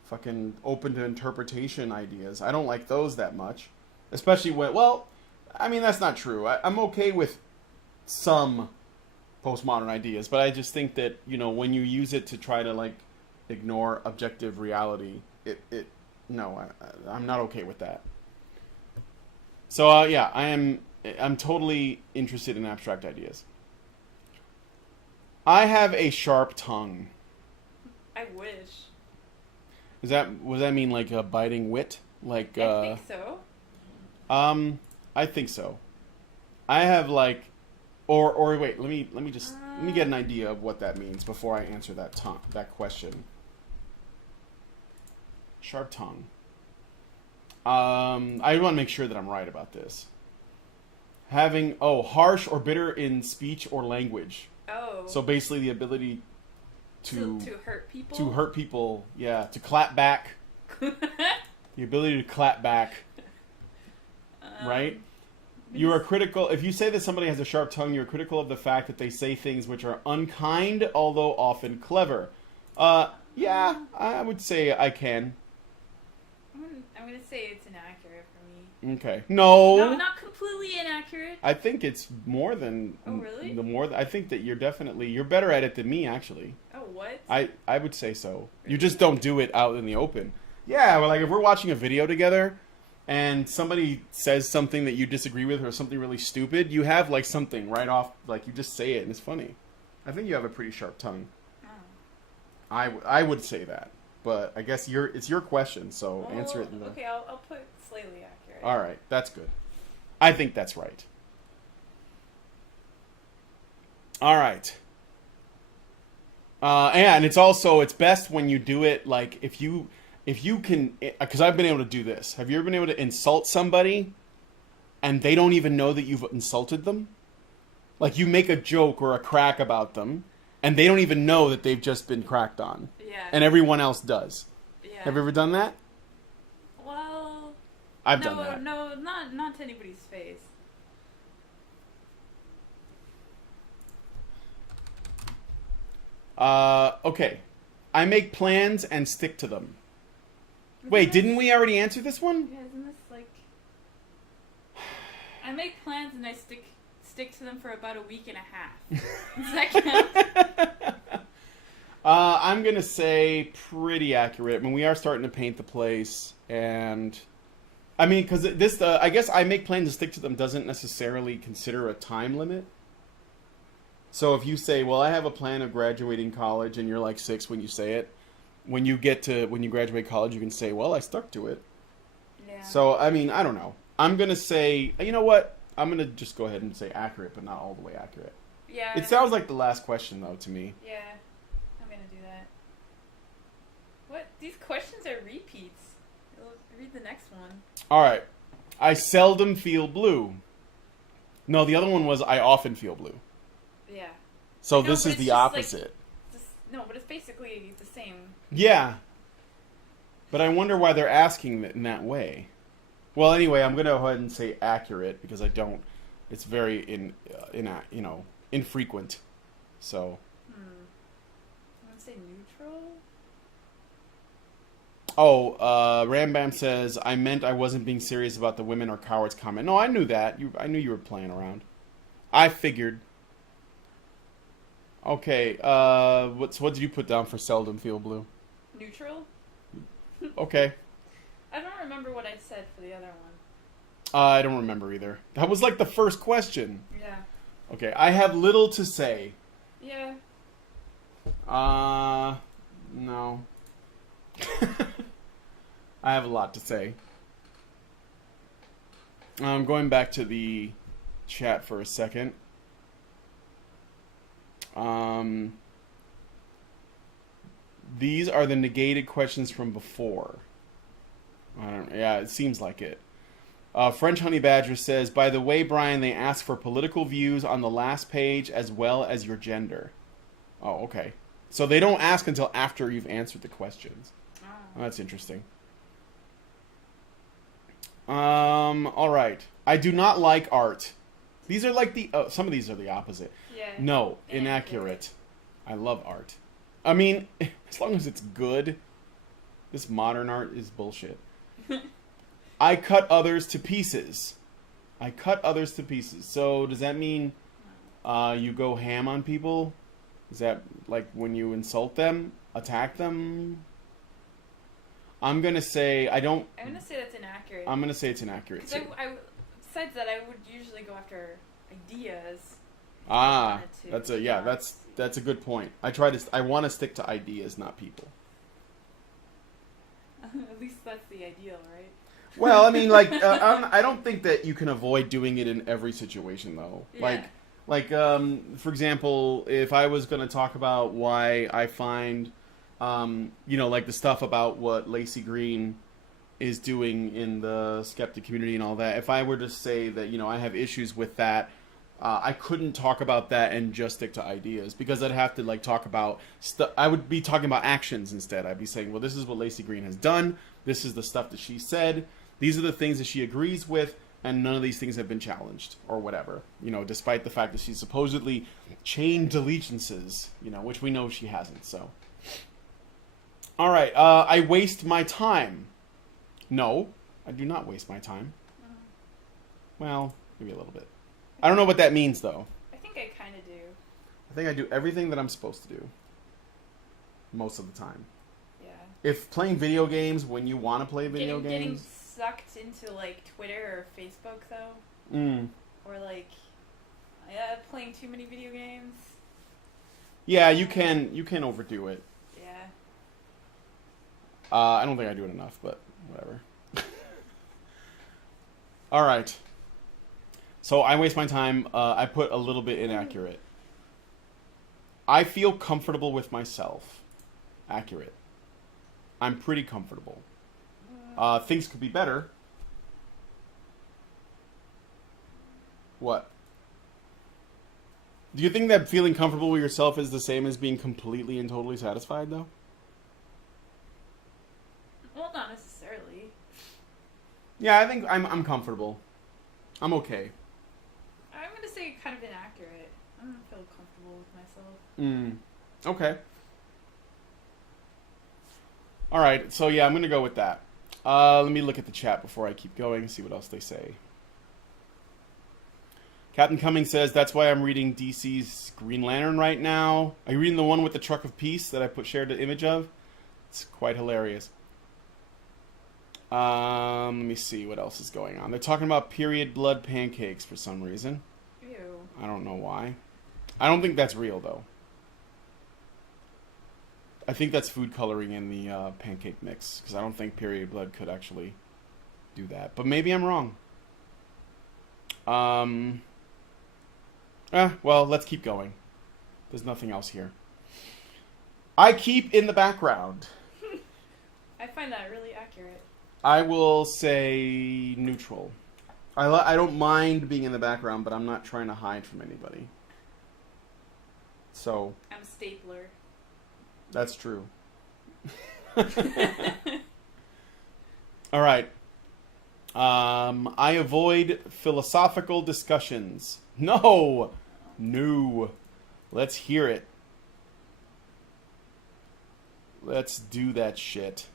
Fucking open to interpretation ideas. I don't like those that much. Especially when, well, I mean, that's not true. I'm okay with some postmodern ideas, but I just think that, when you use it to try to, like, ignore objective reality, no, I'm not okay with that. So, yeah, I'm totally interested in abstract ideas. I have a sharp tongue. I wish. What does that mean, like a biting wit? Like I think so. I think so. I have like, or wait, let me get an idea of what that means before I answer that question. Sharp tongue. I want to make sure that I'm right about this. Having harsh or bitter in speech or language. Oh. So basically, the ability to hurt people. To hurt people, yeah. To clap back. The ability to clap back. Right? You are critical. If you say that somebody has a sharp tongue, you're critical of the fact that they say things which are unkind, although often clever. Yeah, I would say I can. I'm gonna say it's inaccurate for me. Okay. No, not completely inaccurate. I think it's more than. Oh, really? I think that you're better at it than me, actually. Oh, what? I would say so. Really? You just don't do it out in the open. Yeah, well, like if we're watching a video together and somebody says something that you disagree with or something really stupid, you have like something right off, like you just say it and it's funny. I think you have a pretty sharp tongue. Oh. I would say that, but I guess it's your question, so answer it. Okay, I'll put slightly accurate. All right, that's good. I think that's right. All right. And it's best when you do it like if you can, because I've been able to do this. Have you ever been able to insult somebody and they don't even know that you've insulted them. Like, you make a joke or a crack about them, and they don't even know that they've just been cracked on. Yeah. And everyone else does. Yeah. Have you ever done that? Well, I've done that. No, not to anybody's face. Okay. I make plans and stick to them. Wait, didn't we already answer this one? Yeah, isn't this like... I make plans and I stick to them for about a week and a half. Does that count? I'm gonna say pretty accurate. I mean, we are starting to paint the place, and I mean, because this, I guess I make plans and stick to them doesn't necessarily consider a time limit. So if you say, well, I have a plan of graduating college, and you're like 6 when you say it, when you graduate college, you can say, well, I stuck to it. Yeah. So, I mean, I don't know. I'm going to say, you know what? I'm going to just go ahead and say accurate, but not all the way accurate. Yeah. It sounds like the last question, though, to me. Yeah. I'm going to do that. What? These questions are repeats. Read the next one. All right. I seldom feel blue. No, the other one was I often feel blue. Yeah. So No, this but is it's the just, opposite. No, but it's basically the same. Yeah. But I wonder why they're asking it in that way. Well, anyway, I'm going to go ahead and say accurate because I don't. It's very infrequent. So. I'm going to say neutral. Oh, Rambam says I meant I wasn't being serious about the women or cowards comment. No, I knew that. I knew you were playing around. I figured. Okay, what did you put down for seldom feel blue? Neutral? Okay. I don't remember what I said for the other one. I don't remember either. That was like the first question. Yeah. Okay, I have little to say. Yeah. No. I have a lot to say. I'm going back to the chat for a second. These are the negated questions from before. Yeah, it seems like it. French Honey Badger says, by the way, Brian, they ask for political views on the last page as well as your gender. Oh, okay. So they don't ask until after you've answered the questions. Oh, that's interesting. All right. I do not like art. These are like some of these are the opposite. Yeah. No, inaccurate. I love art. I mean, as long as it's good. This modern art is bullshit. I cut others to pieces. I cut others to pieces. So does that mean you go ham on people? Is that like when you insult them, attack them? I'm gonna say I don't. I'm gonna say that's inaccurate. I'm gonna say it's inaccurate too. Besides that, I would usually go after ideas. That's a good point. I want to stick to ideas, not people. At least that's the ideal, right? Well, I mean, like, I don't think that you can avoid doing it in every situation, though. Yeah. For example, if I was going to talk about why I find, like the stuff about what Lacey Green is doing in the skeptic community and all that, if I were to say that, I have issues with that, I couldn't talk about that and just stick to ideas because I'd have to talk about I would be talking about actions instead. I'd be saying, well, this is what Lacey Green has done. This is the stuff that she said. These are the things that she agrees with, and none of these things have been challenged or whatever. Despite the fact that she's supposedly chained allegiances, which we know she hasn't. So, all right, I waste my time. No, I do not waste my time. Well, maybe a little bit. I don't know what that means, though. I think I kind of do. I think I do everything that I'm supposed to do. Most of the time. Yeah. If playing video games when you want to play video Getting games... sucked into, Twitter or Facebook, though. Or, playing too many video games. Yeah, you can overdo it. Yeah. I don't think I do it enough, but whatever. All right. So I waste my time. I put a little bit inaccurate. I feel comfortable with myself. Accurate. I'm pretty comfortable. Things could be better. What? Do you think that feeling comfortable with yourself is the same as being completely and totally satisfied, though? Well, not necessarily. Yeah, I think I'm comfortable. I'm okay. I'm gonna say kind of inaccurate. I don't feel comfortable with myself. Okay. All right, so yeah, I'm gonna go with that. Let me look at the chat before I keep going and see what else they say. Captain Cummings says, that's why I'm reading DC's Green Lantern right now. Are you reading the one with the Truck of Peace that I shared the image of? It's quite hilarious. Let me see what else is going on. They're talking about period blood pancakes for some reason. Ew. I don't know why. I don't think that's real, though. I think that's food coloring in the pancake mix, because I don't think period blood could actually do that. But maybe I'm wrong. Well, let's keep going. There's nothing else here. I keep in the background. I find that really accurate. I will say neutral. I don't mind being in the background, but I'm not trying to hide from anybody. So. I'm a stapler. That's true. All right. I avoid philosophical discussions. No. Let's hear it. Let's do that shit.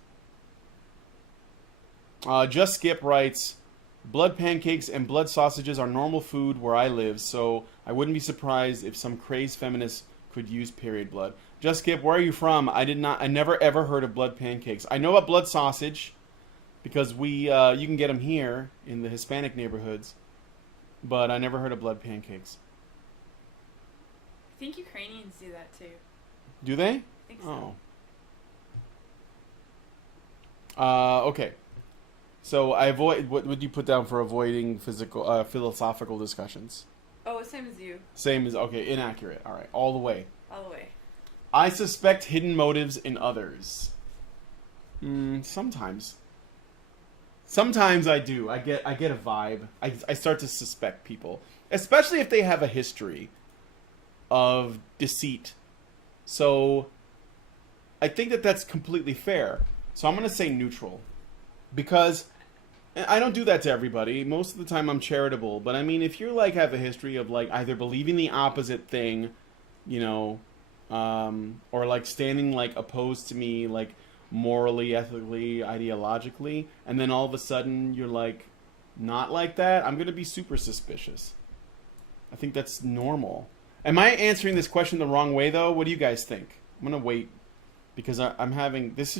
Just Skip writes, blood pancakes and blood sausages are normal food where I live, so I wouldn't be surprised if some crazed feminist could use period blood. Just Skip, where are you from? I never ever heard of blood pancakes. I know about blood sausage because you can get them here in the Hispanic neighborhoods, but I never heard of blood pancakes. I think Ukrainians do that too. Do they? I think so. Oh. Okay. So I avoid. What would you put down for avoiding philosophical discussions? Oh, same as you. Same as inaccurate. All right, all the way. All the way. I suspect hidden motives in others. Sometimes. Sometimes I do. I get a vibe. I start to suspect people, especially if they have a history of deceit. So I think that that's completely fair. So I'm going to say neutral. Because I don't do that to everybody. Most of the time I'm charitable. But I mean, if you're like have a history of like either believing the opposite thing, you know, or like standing like opposed to me, like morally, ethically, ideologically, and then all of a sudden you're like not like that, I'm going to be super suspicious. I think that's normal. Am I answering this question the wrong way though? What do you guys think? I'm going to wait because I'm having this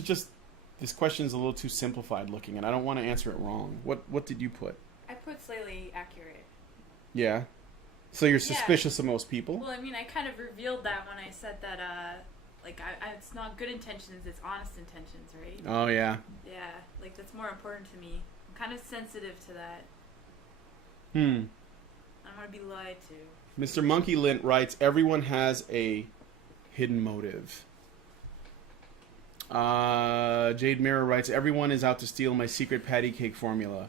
question is a little too simplified looking, and I don't want to answer it wrong. What did you put? I put slightly accurate. Yeah. So you're suspicious of most people? Well, I mean, I kind of revealed that when I said that, it's not good intentions, it's honest intentions, right? Oh, yeah. Yeah, like, that's more important to me. I'm kind of sensitive to that. I don't want to be lied to. Mr. Monkey Lint writes, everyone has a hidden motive. Jade Mirror writes, everyone is out to steal my secret patty cake formula.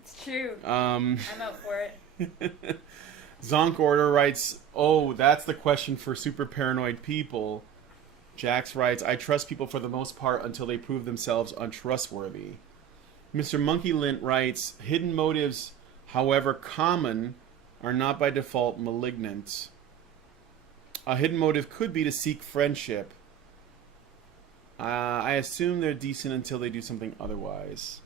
It's true. I'm out for it. Zonk Order writes, oh, that's the question for super paranoid people. Jax writes, I trust people for the most part until they prove themselves untrustworthy. Mr. Monkey Lint writes, hidden motives, however common, are not by default malignant. A hidden motive could be to seek friendship. I assume they're decent until they do something otherwise.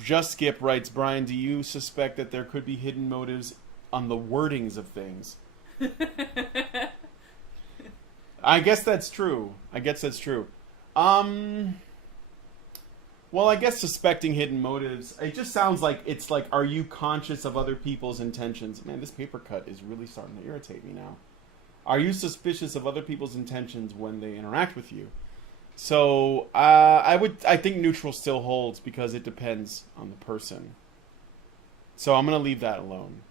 Just Skip writes, Brian, do you suspect that there could be hidden motives on the wordings of things? I guess that's true. Well, I guess suspecting hidden motives, it just sounds like it's like, are you conscious of other people's intentions? Man, this paper cut is really starting to irritate me now. Are you suspicious of other people's intentions when they interact with you? So I think neutral still holds because it depends on the person. So I'm going to leave that alone.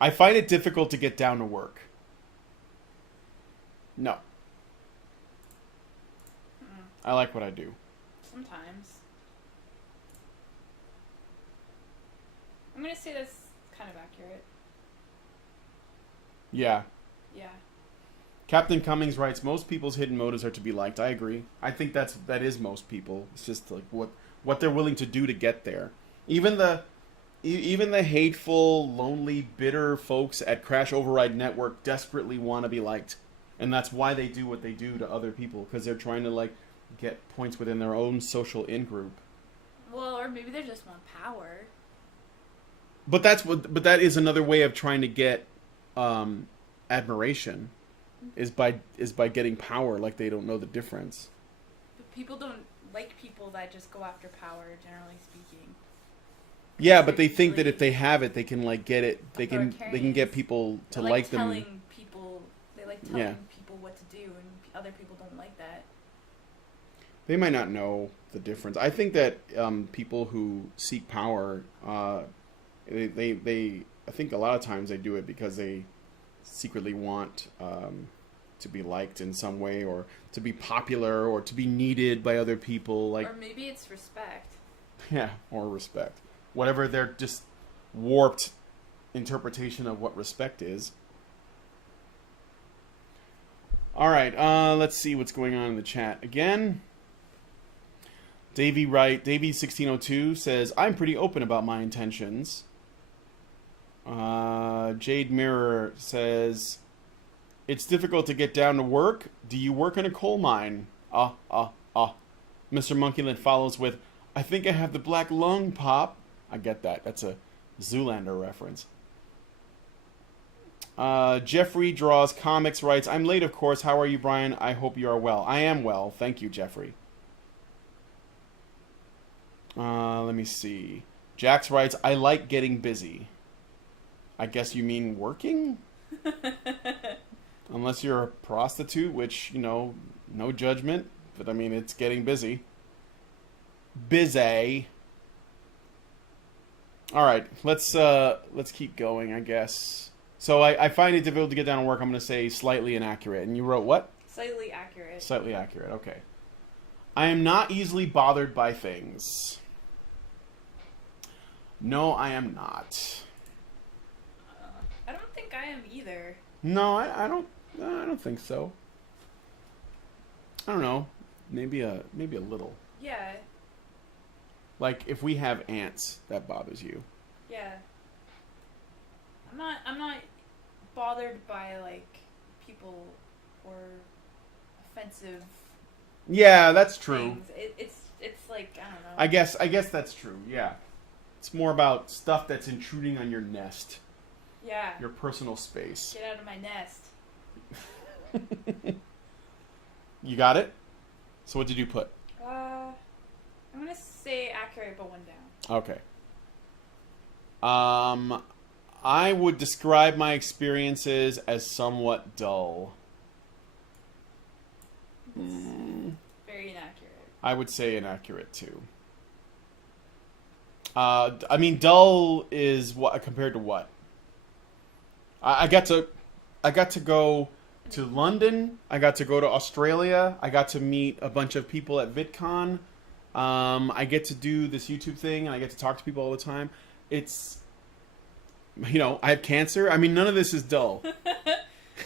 I find it difficult to get down to work. No. I like what I do. Sometimes. I'm gonna say that's kind of accurate. Yeah. Yeah. Captain Cummings writes, most people's hidden motives are to be liked. I agree. I think that is most people. It's just like what they're willing to do to get there. Even the hateful, lonely, bitter folks at Crash Override Network desperately want to be liked. And that's why they do what they do to other people, because they're trying to like get points within their own social in-group. Well, or maybe they just want power. But that is another way of trying to get admiration. Is by getting power, like they don't know the difference. But people don't like people that just go after power, generally speaking. Yeah, but they think that if they have it, they can like get it. They can get people to like them. They like telling people what to do, and other people don't like that. They might not know the difference. I think that people who seek power, they I think a lot of times they do it because they secretly want to be liked in some way, or to be popular, or to be needed by other people. Like, or maybe it's respect. Yeah, or respect. Whatever their just warped interpretation of what respect is. All right, let's see what's going on in the chat again. Davey1602 says, I'm pretty open about my intentions. Jade Mirror says, it's difficult to get down to work. Do you work in a coal mine? Mr. Monkeyland follows with, I think I have the black lung, Pop. I get that. That's a Zoolander reference. Jeffrey Draws Comics writes, I'm late, of course. How are you, Brian? I hope you are well. I am well. Thank you, Jeffrey. Let me see. Jax writes, I like getting busy. I guess you mean working? Unless you're a prostitute, which, no judgment. But, I mean, it's getting busy. Busy. All right, let's keep going, I guess. So I find it difficult to get down to work. I'm going to say slightly inaccurate. And you wrote what? Slightly accurate. Slightly accurate, okay. I am not easily bothered by things. No, I am not. I don't think I am either. No, I don't think so. I don't know. Maybe a little. Yeah. Like if we have ants, that bothers you. Yeah. I'm not bothered by like people or offensive. Yeah, that's true. Things. It's like, I don't know. I guess that's true. Yeah. It's more about stuff that's intruding on your nest. Yeah. Your personal space. Get out of my nest. You got it? So what did you put? I'm going to say accurate, but one down. Okay. I would describe my experiences as somewhat dull. Very inaccurate. I would say inaccurate too. I mean, dull is what compared to what? I got to go to London. I got to go to Australia. I got to meet a bunch of people at VidCon. I get to do this YouTube thing, and I get to talk to people all the time. It's, I have cancer. I mean, none of this is dull.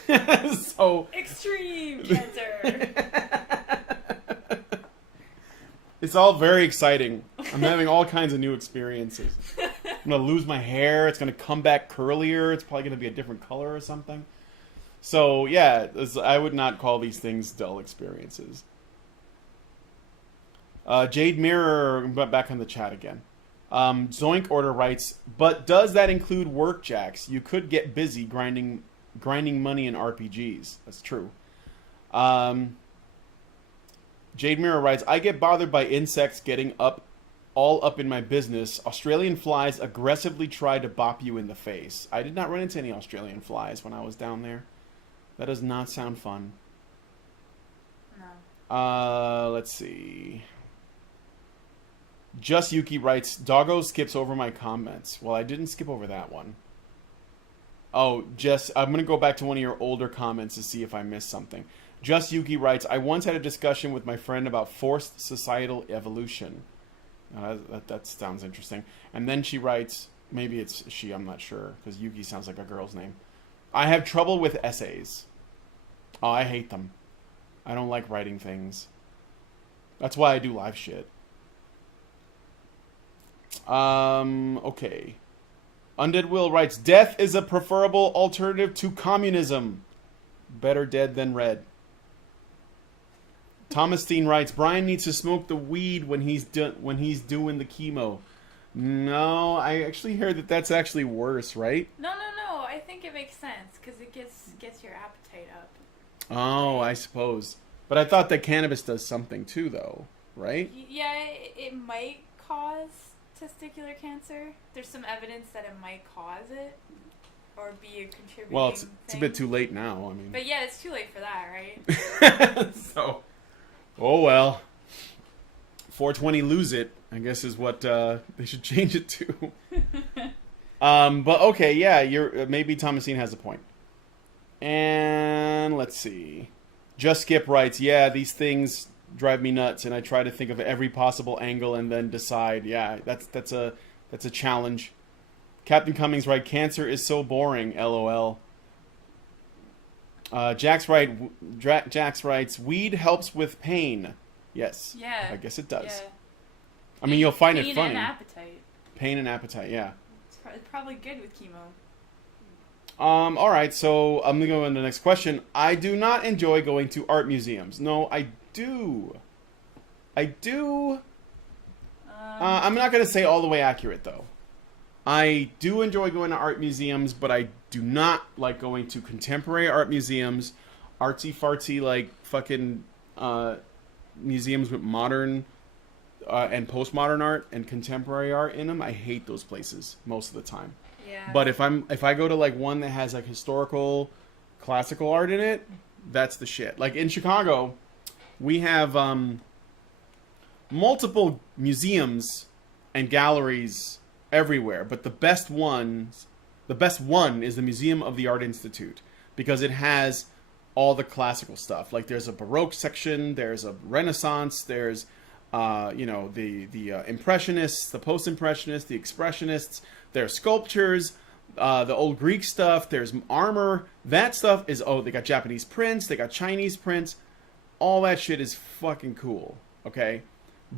So extreme cancer. It's all very exciting. I'm having all kinds of new experiences. I'm going to lose my hair. It's going to come back curlier. It's probably going to be a different color or something. So, yeah, I would not call these things dull experiences. Jade Mirror, back on the chat again. Zoink Order writes, but does that include work, Jax? You could get busy grinding money in RPGs. That's true. Jade Mirror writes, I get bothered by insects getting all up in my business. Australian flies aggressively try to bop you in the face. I did not run into any Australian flies when I was down there. That does not sound fun. No. Let's see. Just Yuki writes, Doggo skips over my comments. Well, I didn't skip over that one. Oh, Jess, I'm going to go back to one of your older comments to see if I missed something. Just Yuki writes, I once had a discussion with my friend about forced societal evolution. That sounds interesting. And then she writes, Maybe it's she, I'm not sure, because Yuki sounds like a girl's name. I have trouble with essays. Oh, I hate them. I don't like writing things. That's why I do live shit. Okay. Undead Will writes, death is a preferable alternative to communism. Better dead than red. Thomas Steen writes, Brian needs to smoke the weed when he's doing the chemo. No, I actually heard that that's actually worse, right? No. I think it makes sense because it gets your appetite up. Oh, I suppose. But I thought that cannabis does something too, though, right? Yeah, it might cause testicular cancer. There's some evidence that it might cause it or be a contributing Well, it's thing. a bit too late now. I mean, But yeah, it's too late for that, right? So, oh well. 420 lose it, I guess, is what they should change it to. But okay, yeah, you're maybe Thomasine has a point. And let's see. Just Skip writes, yeah, these things drive me nuts, and I try to think of every possible angle and then decide. Yeah, that's a challenge. Captain Cummings writes, cancer is so boring. LOL. Jax writes, weed helps with pain. Yes. Yeah. I guess it does. Yeah. I mean, you'll find it Pain funny. and appetite. Pain and appetite, yeah. It's probably good with chemo. Alright, so I'm gonna go on to the next question. I do not enjoy going to art museums. No, I do. I'm not gonna say all the way accurate, though. I do enjoy going to art museums, but I do not like going to contemporary art museums, artsy-fartsy, like, fucking, museums with modern and postmodern art and contemporary art in them. I hate those places most of the time. Yeah. But if I go to like one that has like historical, classical art in it, that's the shit. Like in Chicago, we have multiple museums and galleries everywhere, but the best one is the Museum of the Art Institute because it has all the classical stuff. Like there's a Baroque section, there's a Renaissance, there's the Impressionists, the Post-Impressionists, the Expressionists. There's sculptures, the old Greek stuff. There's armor. That stuff is they got Japanese prints, they got Chinese prints. All that shit is fucking cool. Okay,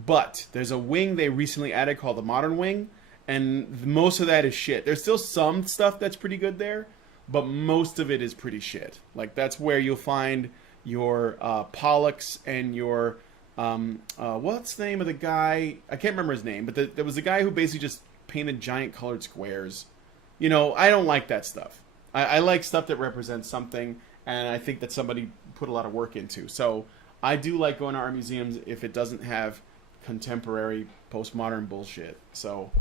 but there's a wing they recently added called the Modern Wing, and most of that is shit. There's still some stuff that's pretty good there, but most of it is pretty shit. Like that's where you'll find your Pollocks and your what's the name of the guy? I can't remember his name, but there was a guy who basically just painted giant colored squares. You know, I don't like that stuff. I like stuff that represents something, and I think that somebody put a lot of work into. So I do like going to art museums if it doesn't have contemporary postmodern bullshit. So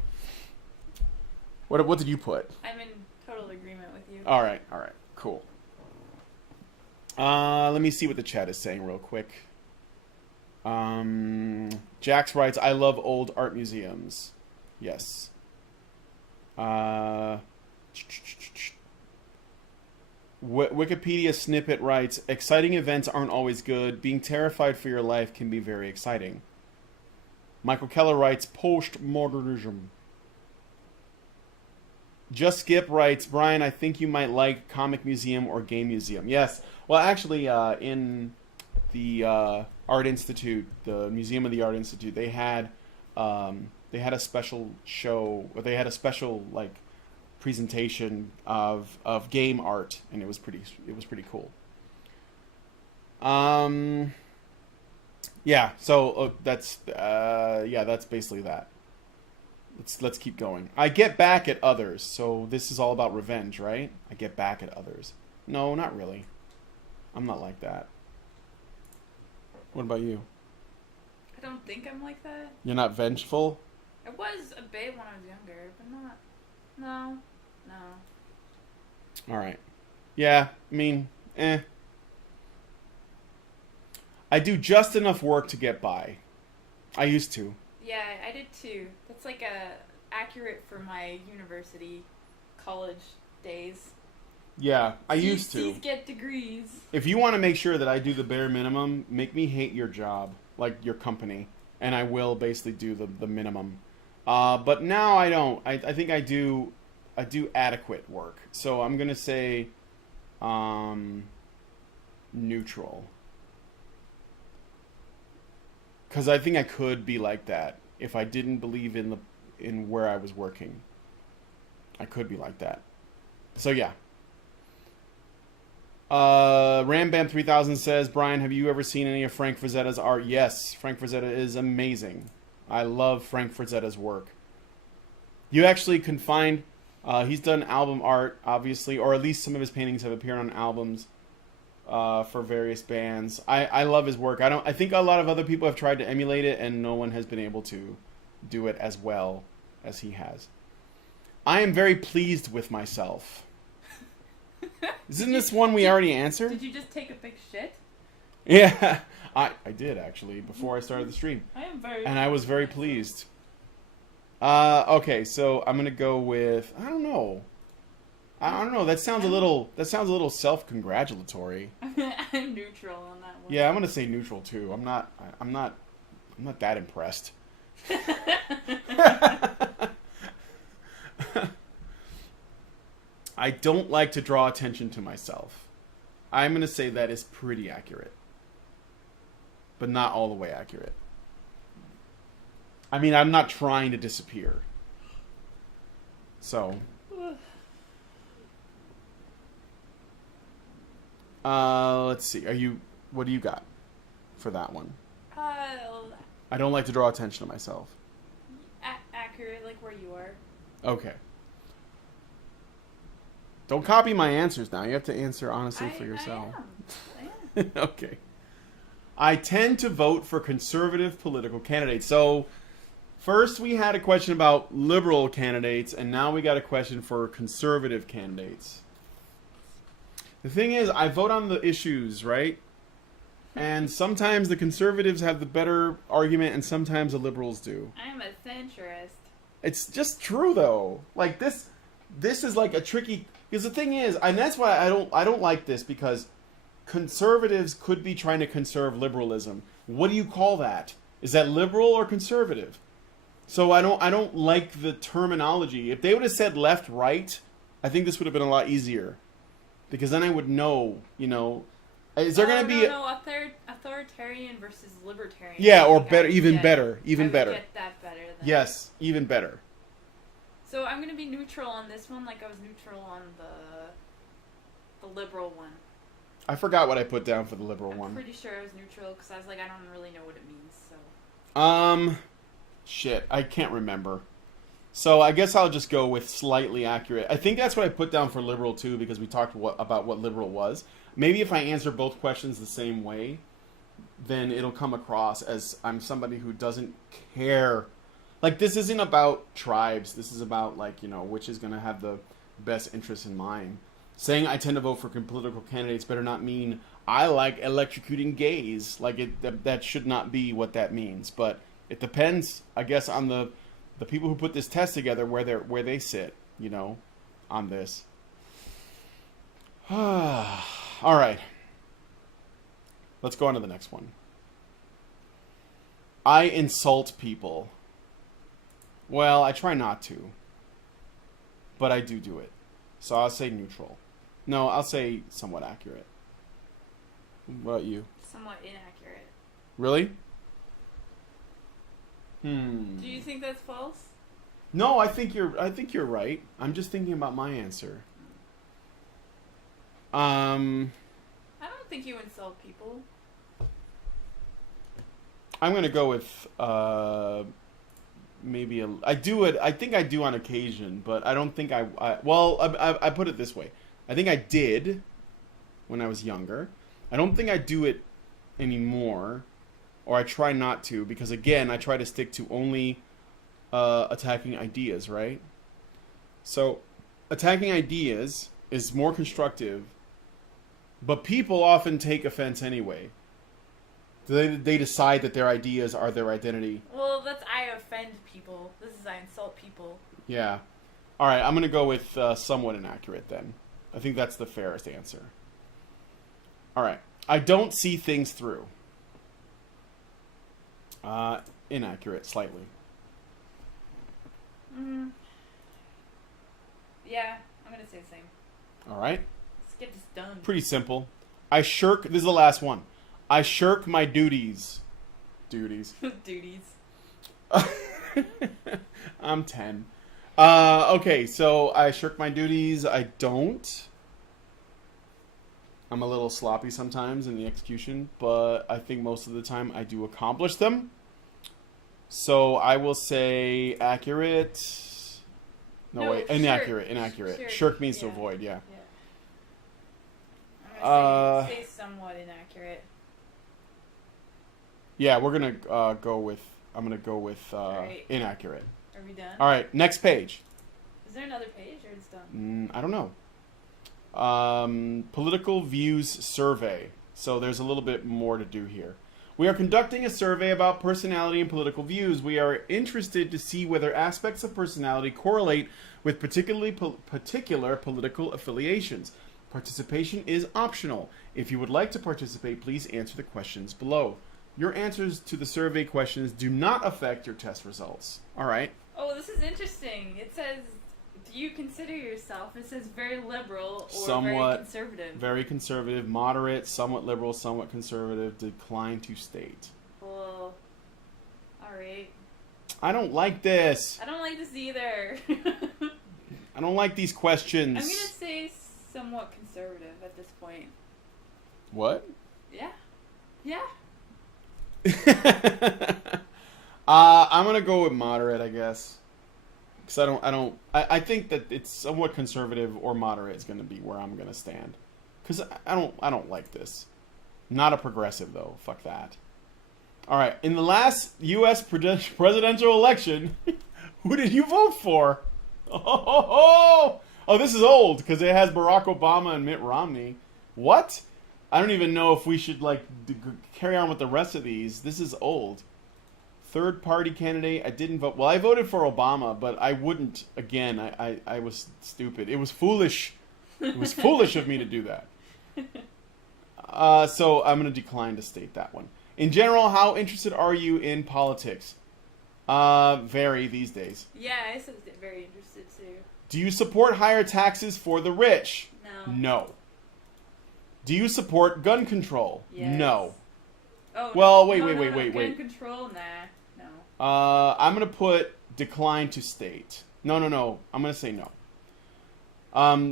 what did you put? I'm in total agreement with you. All right, cool. Let me see what the chat is saying real quick. Jax writes, I love old art museums. Yes. Wikipedia snippet writes, exciting events aren't always good. Being terrified for your life can be very exciting. Michael Keller writes, postmodernism. Just Skip writes, Brian, I think you might like Comic Museum or Game Museum. Yes. Well, actually, in the Art Institute, the Museum of the Art Institute, they had a special show, or they had a special like presentation of game art, and it was pretty cool. Yeah. So that's basically that. Let's keep going. I get back at others. So this is all about revenge, right? I get back at others. No, not really. I'm not like that. What about you? I don't think I'm like that. You're not vengeful? I was a bit when I was younger, but not. No. All right. Yeah, I mean, I do just enough work to get by. I used to. Yeah, I did too. That's like accurate for my university, college days. Yeah, I used to. These get degrees. If you want to make sure that I do the bare minimum, make me hate your job, like your company, and I will basically do the minimum. But now I don't. I think I do adequate work. So I'm gonna say neutral. Because I think I could be like that if I didn't believe in where I was working. I could be like that. So yeah. Rambam 3000 says, Brian, have you ever seen any of Frank Frazetta's art? Yes, Frank Frazetta is amazing. I love Frank Frazetta's work. You actually can find, he's done album art, obviously, or at least some of his paintings have appeared on albums for various bands. I love his work. I think a lot of other people have tried to emulate it, and no one has been able to do it as well as he has. I am very pleased with myself. Isn't this one we already answered? Did you just take a big shit? Yeah, I did actually before I started the stream. I am very. And I was very pleased. Okay, so I'm gonna go with I don't know. That sounds a little self-congratulatory. I'm neutral on that one. Yeah, I'm gonna say neutral too. I'm not that impressed. I don't like to draw attention to myself. I'm going to say that is pretty accurate. But not all the way accurate. I mean, I'm not trying to disappear. So. Let's see. What do you got for that one? I don't like to draw attention to myself. Accurate, like where you are. Okay. Don't copy my answers now. You have to answer honestly for yourself. I am. Okay. I tend to vote for conservative political candidates. So, first we had a question about liberal candidates, and now we got a question for conservative candidates. The thing is, I vote on the issues, right? And sometimes the conservatives have the better argument, and sometimes the liberals do. I'm a centrist. It's just true, though. Like, this is like a tricky... Because the thing is, and that's why I don't like this, because conservatives could be trying to conserve liberalism. What do you call that? Is that liberal or conservative? So I don't like the terminology. If they would have said left, right, I think this would have been a lot easier. Because then I would know, is there going to be... No, authoritarian versus libertarian. Yeah, or better, even better. I would get that better. Yes, even better. So I'm going to be neutral on this one, like I was neutral on the liberal one. I forgot what I put down for the liberal one. I'm pretty sure I was neutral, because I was like, I don't really know what it means, so... Shit, I can't remember. So I guess I'll just go with slightly accurate. I think that's what I put down for liberal, too, because we talked about what liberal was. Maybe if I answer both questions the same way, then it'll come across as I'm somebody who doesn't care. Like, this isn't about tribes. This is about, which is going to have the best interest in mind. Saying I tend to vote for political candidates better not mean I like electrocuting gays. That should not be what that means. But it depends, I guess, on the people who put this test together, where they sit, on this. All right. Let's go on to the next one. I insult people. Well, I try not to. But I do it. So I'll say neutral. No, I'll say somewhat accurate. What about you? Somewhat inaccurate. Really? Do you think that's false? No, I think you're right. I'm just thinking about my answer. I don't think you insult people. I'm gonna go with maybe I do it. I think I do on occasion, but I don't think I put it this way. I think I did when I was younger. I don't think I do it anymore, or I try not to, because again, I try to stick to only attacking ideas, right? So attacking ideas is more constructive, but people often take offense anyway. They decide that their ideas are their identity. Well, that's I offend people. This is I insult people. Yeah. All right, I'm going to go with somewhat inaccurate then. I think that's the fairest answer. All right. I don't see things through. Inaccurate, slightly. Mm. Yeah, I'm gonna say the same. All right. Let's get this done. Pretty simple. I shirk. This is the last one. I shirk my duties. Duties. Duties. I'm 10. Okay, so I shirk my duties. I don't. I'm a little sloppy sometimes in the execution, but I think most of the time I do accomplish them. So I will say accurate. No, wait, inaccurate. Inaccurate. Shirk means to avoid. Yeah. I'm gonna say somewhat inaccurate. Yeah, we're gonna go with. I'm gonna go with right. Inaccurate. Are we done? All right, next page. Is there another page or it's done? I don't know. Political views survey. So there's a little bit more to do here. We are conducting a survey about personality and political views. We are interested to see whether aspects of personality correlate with particular political affiliations. Participation is optional. If you would like to participate, please answer the questions below. Your answers to the survey questions do not affect your test results. All right. Oh, this is interesting. It says, do you consider yourself? It says very liberal or Somewhat, very conservative. Very conservative, moderate, somewhat liberal, somewhat conservative, decline to state. Well, all right. I don't like this. I don't like this either. I don't like these questions. I'm going to say somewhat conservative at this point. What? Yeah. Yeah. I'm gonna go with moderate, I guess, because I think that it's somewhat conservative or moderate is gonna be where I'm gonna stand, because I don't like this. Not a progressive though. Fuck that. All right. In the last U.S. presidential election, who did you vote for? Oh, this is old because it has Barack Obama and Mitt Romney. What? I don't even know if we should carry on with the rest of these. This is old. Third party candidate. I didn't vote. Well, I voted for Obama, but I wouldn't again. I was stupid. It was foolish. It was foolish of me to do that. So I'm going to decline to state that one. In general, how interested are you in politics? Very these days. Yeah, I said very interested too. Do you support higher taxes for the rich? No. No. Do you support gun control? Yes. No. Oh, well, wait. Gun control? Nah, no. I'm going to put decline to state. No. I'm going to say no.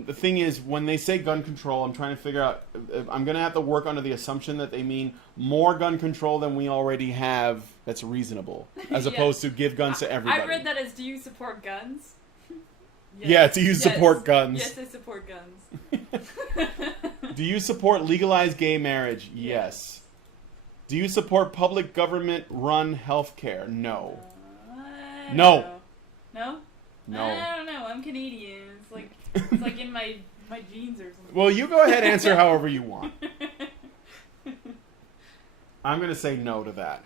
The thing is, when they say gun control, I'm trying to figure out, I'm going to have to work under the assumption that they mean more gun control than we already have that's reasonable, as opposed to give guns to everybody. I read that as, do you support guns? Yes. Yeah, do you support guns? Yes, I support guns. Do you support legalized gay marriage? Yes. Do you support public government-run healthcare? No. No. No? No. I don't know. I'm Canadian. It's like in my genes or something. Well, you go ahead and answer however you want. I'm going to say no to that.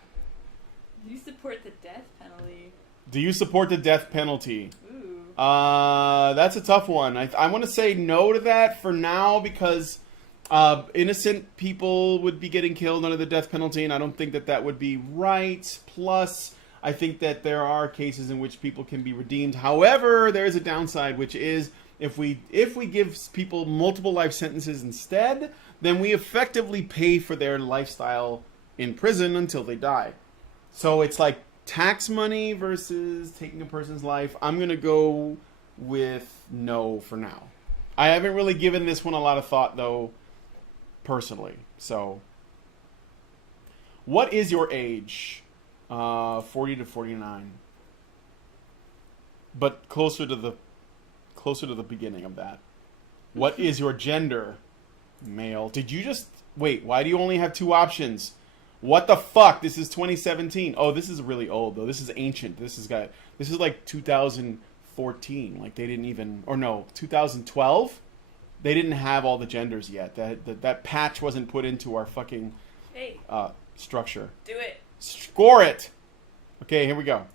Do you support the death penalty? Do you support the death penalty? Ooh. That's a tough one. I want to say no to that for now because innocent people would be getting killed under the death penalty, and I don't think that would be right. Plus, I think that there are cases in which people can be redeemed. However, there is a downside, which is if we give people multiple life sentences instead, then we effectively pay for their lifestyle in prison until they die. So it's like tax money versus taking a person's life. I'm going to go with no for now. I haven't really given this one a lot of thought, though, personally. So, what is your age? 40 to 49. But closer to the beginning of that. What is your gender? Male. Did you just... Wait, why do you only have two options? What the fuck? This is 2017. Oh, this is really old, though. This is ancient. This is like 2014. Like, they didn't even... Or no, 2012? They didn't have all the genders yet. That patch wasn't put into our fucking structure. Do it. Score it! Okay, here we go.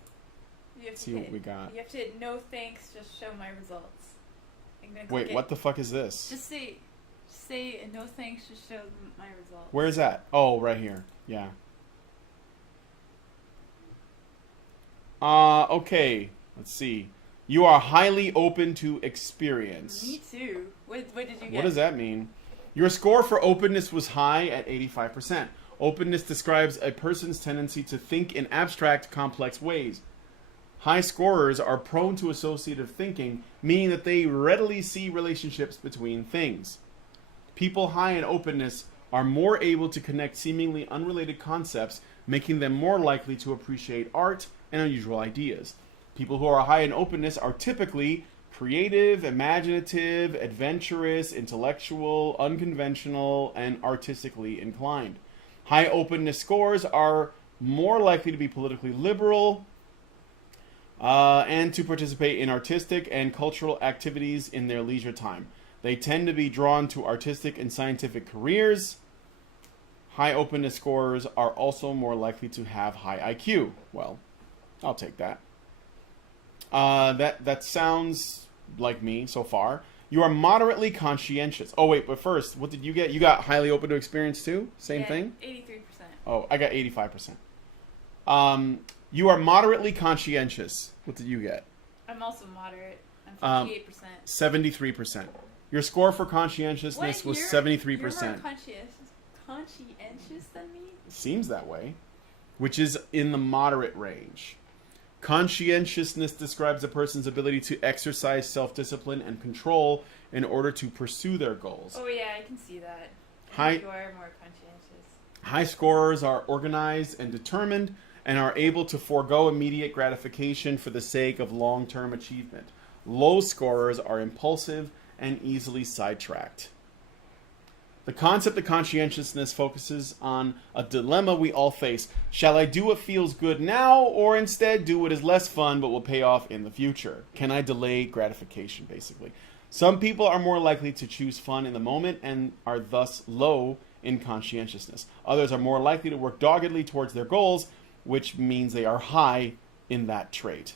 Let's see what we got. You have to hit no thanks, just show my results. Wait, what the fuck is this? Just say no thanks, just show my results. Where is that? Oh, right here. Yeah. Okay. Let's see. You are highly open to experience. Me too. What did you get? What does that mean? Your score for openness was high at 85%. Openness describes a person's tendency to think in abstract, complex ways. High scorers are prone to associative thinking, meaning that they readily see relationships between things. People high in openness are more able to connect seemingly unrelated concepts, making them more likely to appreciate art and unusual ideas. People who are high in openness are typically creative, imaginative, adventurous, intellectual, unconventional, and artistically inclined. High openness scores are more likely to be politically liberal and to participate in artistic and cultural activities in their leisure time. They tend to be drawn to artistic and scientific careers. High openness scorers are also more likely to have high IQ. Well, I'll take that. That sounds like me so far. You are moderately conscientious. Oh, wait, but first, what did you get? You got highly open to experience too? Same thing? 83%. Oh, I got 85%. You are moderately conscientious. What did you get? I'm also moderate. I'm 58%. 73%. Your score for conscientiousness was 73%. You're more conscientious than me? Seems that way. Which is in the moderate range. Conscientiousness describes a person's ability to exercise self-discipline and control in order to pursue their goals. Oh yeah, I can see that. You are more conscientious. High scorers are organized and determined and are able to forego immediate gratification for the sake of long-term achievement. Low scorers are impulsive and easily sidetracked. The concept of conscientiousness focuses on a dilemma we all face. Shall I do what feels good now, or instead do what is less fun but will pay off in the future? Can I delay gratification, basically? Some people are more likely to choose fun in the moment and are thus low in conscientiousness. Others are more likely to work doggedly towards their goals, which means they are high in that trait.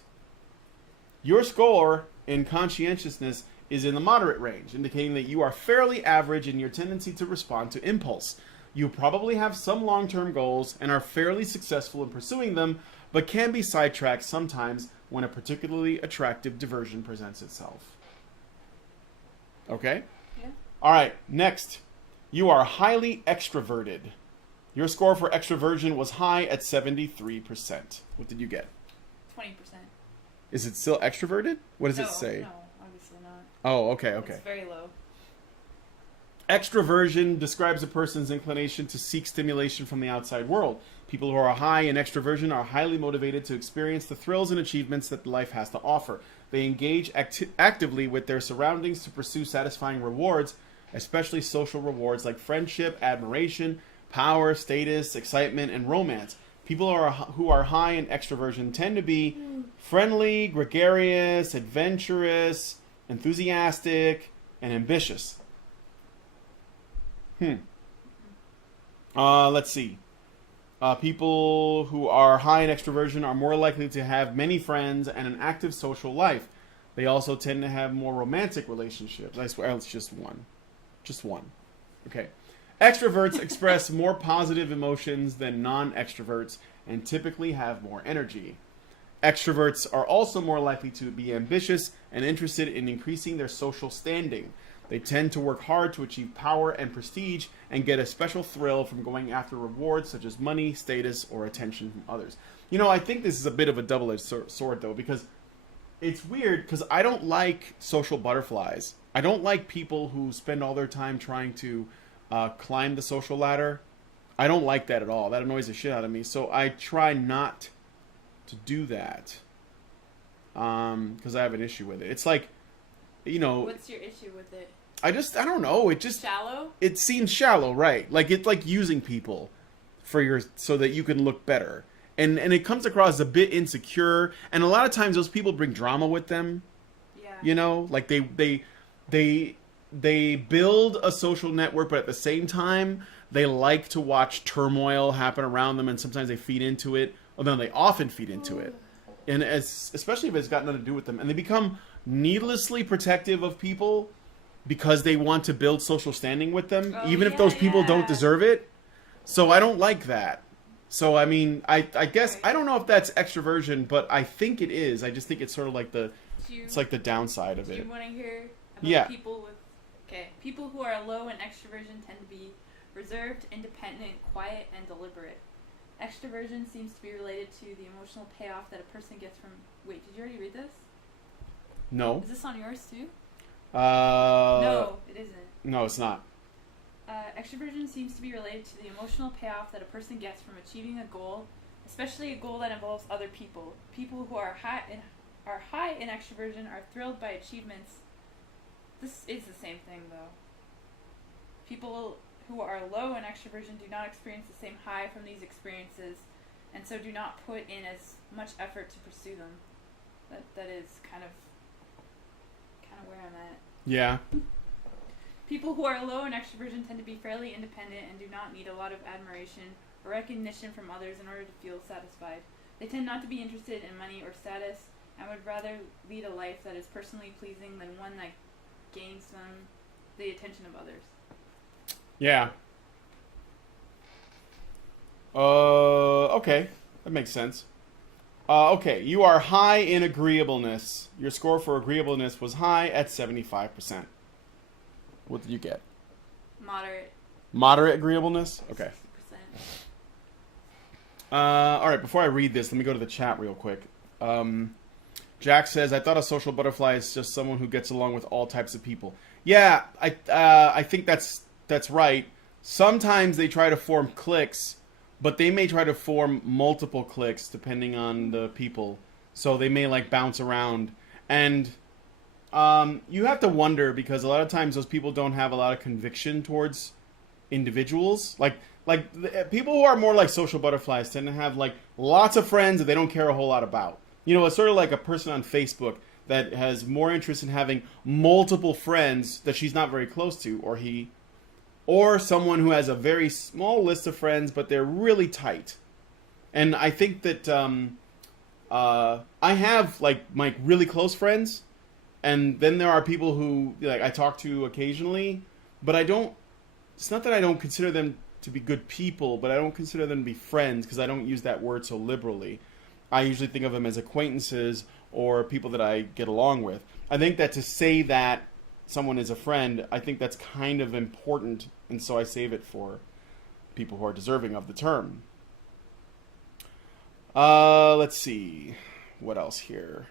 Your score in conscientiousness is in the moderate range, indicating that you are fairly average in your tendency to respond to impulse. You probably have some long-term goals and are fairly successful in pursuing them, but can be sidetracked sometimes when a particularly attractive diversion presents itself. Okay? Yeah. All right, next. You are highly extroverted. Your score for extroversion was high at 73%. What did you get? 20%. Is it still extroverted? What does it say? No, obviously not. Oh, okay. It's very low. Extroversion describes a person's inclination to seek stimulation from the outside world. People who are high in extroversion are highly motivated to experience the thrills and achievements that life has to offer. They engage actively with their surroundings to pursue satisfying rewards, especially social rewards like friendship, admiration, power, status, excitement, and romance. People who are high in extroversion tend to be friendly, gregarious, adventurous, enthusiastic, and ambitious. Let's see. People who are high in extroversion are more likely to have many friends and an active social life. They also tend to have more romantic relationships. I swear, it's just one. Just one. Okay. Extroverts express more positive emotions than non-extroverts and typically have more energy. Extroverts are also more likely to be ambitious and interested in increasing their social standing. They tend to work hard to achieve power and prestige and get a special thrill from going after rewards such as money, status, or attention from others. You know, I think this is a bit of a double-edged sword, though, because it's weird because I don't like social butterflies. I don't like people who spend all their time trying to climb the social ladder. I don't like that at all. That annoys the shit out of me. So I try not to do that because I have an issue with it. It's like, you know. What's your issue with it? I don't know. It just shallow. It seems shallow, right? Like it's like using people so that you can look better, and it comes across a bit insecure. And a lot of times those people bring drama with them. Yeah. You know, like they build a social network, but at the same time they like to watch turmoil happen around them, and sometimes they feed into it. Well, no, they often feed into it, and especially if it's got nothing to do with them, and they become needlessly protective of people because they want to build social standing with them, even if those people don't deserve it. So I don't like that. So I mean, I guess I don't know if that's extroversion, but I think it is. I just think it's sort of like the It's like the downside of Do you it. want to hear about Yeah. people with... Okay. People who are low in extroversion tend to be reserved, independent, quiet, and deliberate. Extroversion seems to be related to the emotional payoff that a person gets from... Wait, did you already read this? No. Is this on yours too? Uh, No, it isn't. No, it's not. Extroversion seems to be related to the emotional payoff that a person gets from achieving a goal, especially a goal that involves other people. People who are high in extroversion are thrilled by achievements. This is the same thing, though. People who are low in extroversion do not experience the same high from these experiences, and so do not put in as much effort to pursue them. That is kind of where I'm at. Yeah. People who are low in extroversion tend to be fairly independent and do not need a lot of admiration or recognition from others in order to feel satisfied. They tend not to be interested in money or status and would rather lead a life that is personally pleasing than one that gains them the attention of others. Yeah. Okay. That makes sense. Okay, you are high in agreeableness. Your score for agreeableness was high at 75%. What did you get? Moderate. Moderate agreeableness? Okay. 60%. Alright, before I read this, let me go to the chat real quick. Jack says, I thought a social butterfly is just someone who gets along with all types of people. Yeah, I think that's right. Sometimes they try to form cliques, but they may try to form multiple cliques depending on the people. So they may like bounce around. And you have to wonder because a lot of times those people don't have a lot of conviction towards individuals. Like people who are more like social butterflies tend to have like lots of friends that they don't care a whole lot about. You know, it's sort of like a person on Facebook that has more interest in having multiple friends that she's not very close to, or he, or someone who has a very small list of friends but they're really tight. And I think that I have like my really close friends, and then there are people who like I talk to occasionally, but I don't. It's not that I don't consider them to be good people, but I don't consider them to be friends because I don't use that word so liberally. I usually think of them as acquaintances or people that I get along with. I think that to say that someone is a friend, I think that's kind of important, and so I save it for people who are deserving of the term. Let's see. What else here?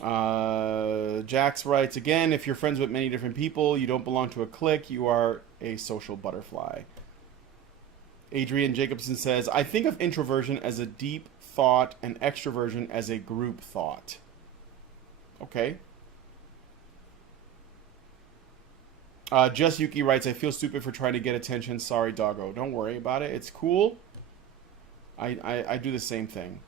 Jax writes, again, if you're friends with many different people, you don't belong to a clique, you are a social butterfly. Adrian Jacobson says, I think of introversion as a deep thought and extroversion as a group thought. Okay. Just Yuki writes, I feel stupid for trying to get attention. Sorry, doggo. Don't worry about it. It's cool. I do the same thing.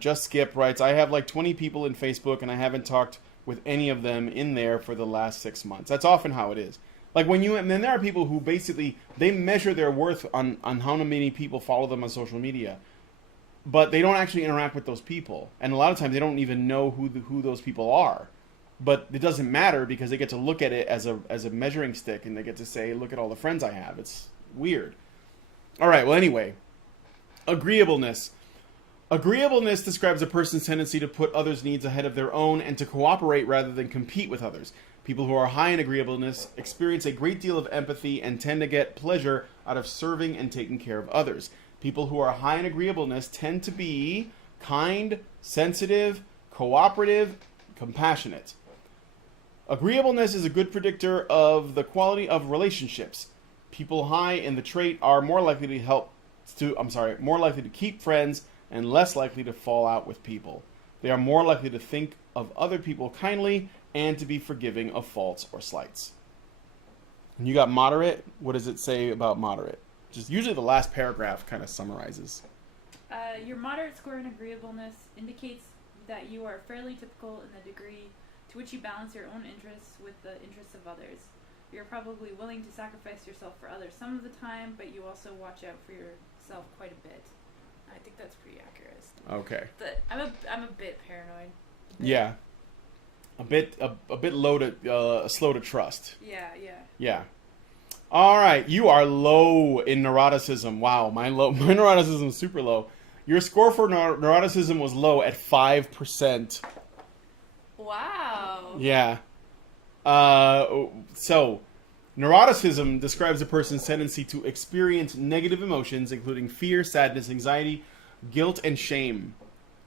Just Skip writes, I have like 20 people in Facebook and I haven't talked with any of them in there for the last 6 months. That's often how it is. Like and then there are people who basically, they measure their worth on how many people follow them on social media. But they don't actually interact with those people. And a lot of times they don't even know who those people are. But it doesn't matter because they get to look at it as a measuring stick and they get to say, look at all the friends I have. It's weird. All right, well, anyway. Agreeableness. Agreeableness describes a person's tendency to put others' needs ahead of their own and to cooperate rather than compete with others. People who are high in agreeableness experience a great deal of empathy and tend to get pleasure out of serving and taking care of others. People who are high in agreeableness tend to be kind, sensitive, cooperative, compassionate. Agreeableness is a good predictor of the quality of relationships. People high in the trait are more likely to keep friends and less likely to fall out with people. They are more likely to think of other people kindly and to be forgiving of faults or slights. And you got moderate. What does it say about moderate? Just usually the last paragraph kind of summarizes. Your moderate score in agreeableness indicates that you are fairly typical in the degree to which you balance your own interests with the interests of others. You're probably willing to sacrifice yourself for others some of the time, but you also watch out for yourself quite a bit. I think that's pretty accurate. Okay. I'm a bit paranoid. Yeah. A bit slow to trust. Yeah. Yeah. All right, you are low in neuroticism. Wow, my neuroticism is super low. Your score for neuroticism was low at 5%. Wow. Yeah. So, neuroticism describes a person's tendency to experience negative emotions, including fear, sadness, anxiety, guilt, and shame.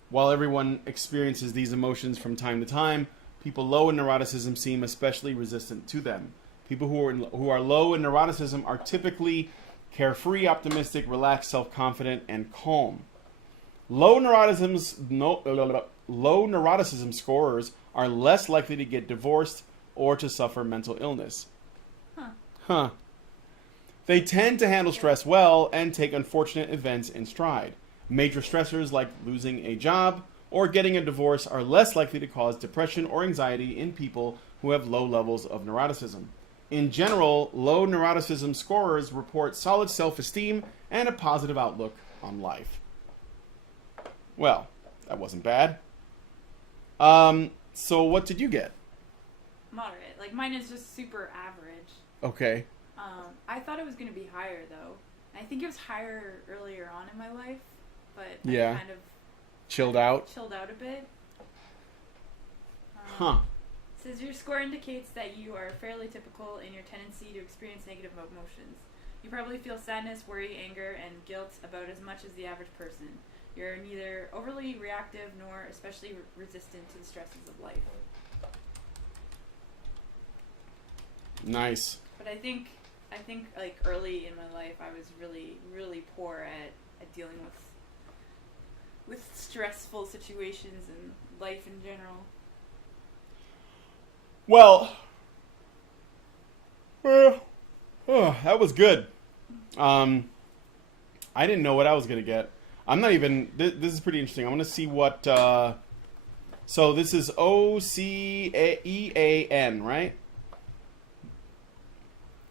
While everyone experiences these emotions from time to time, people low in neuroticism seem especially resistant to them. People who are low in neuroticism are typically carefree, optimistic, relaxed, self-confident, and calm. Low neuroticism scorers are less likely to get divorced or to suffer mental illness. Huh. They tend to handle stress well and take unfortunate events in stride. Major stressors like losing a job or getting a divorce are less likely to cause depression or anxiety in people who have low levels of neuroticism. In general, low neuroticism scorers report solid self-esteem and a positive outlook on life. Well, that wasn't bad. So what did you get? Moderate. Like, mine is just super average. Okay. I thought it was going to be higher, though. I think it was higher earlier on in my life, but Yeah. I kind of Chilled out? chilled out a bit. Huh. Says your score indicates that you are fairly typical in your tendency to experience negative emotions. You probably feel sadness, worry, anger, and guilt about as much as the average person. You're neither overly reactive nor especially resistant to the stresses of life. Nice. But I think like early in my life, I was really, really poor at dealing with stressful situations and life in general. Well, that was good. I didn't know what I was going to get. I'm not even... This is pretty interesting. I'm going to see what... so this is OCEAN, right?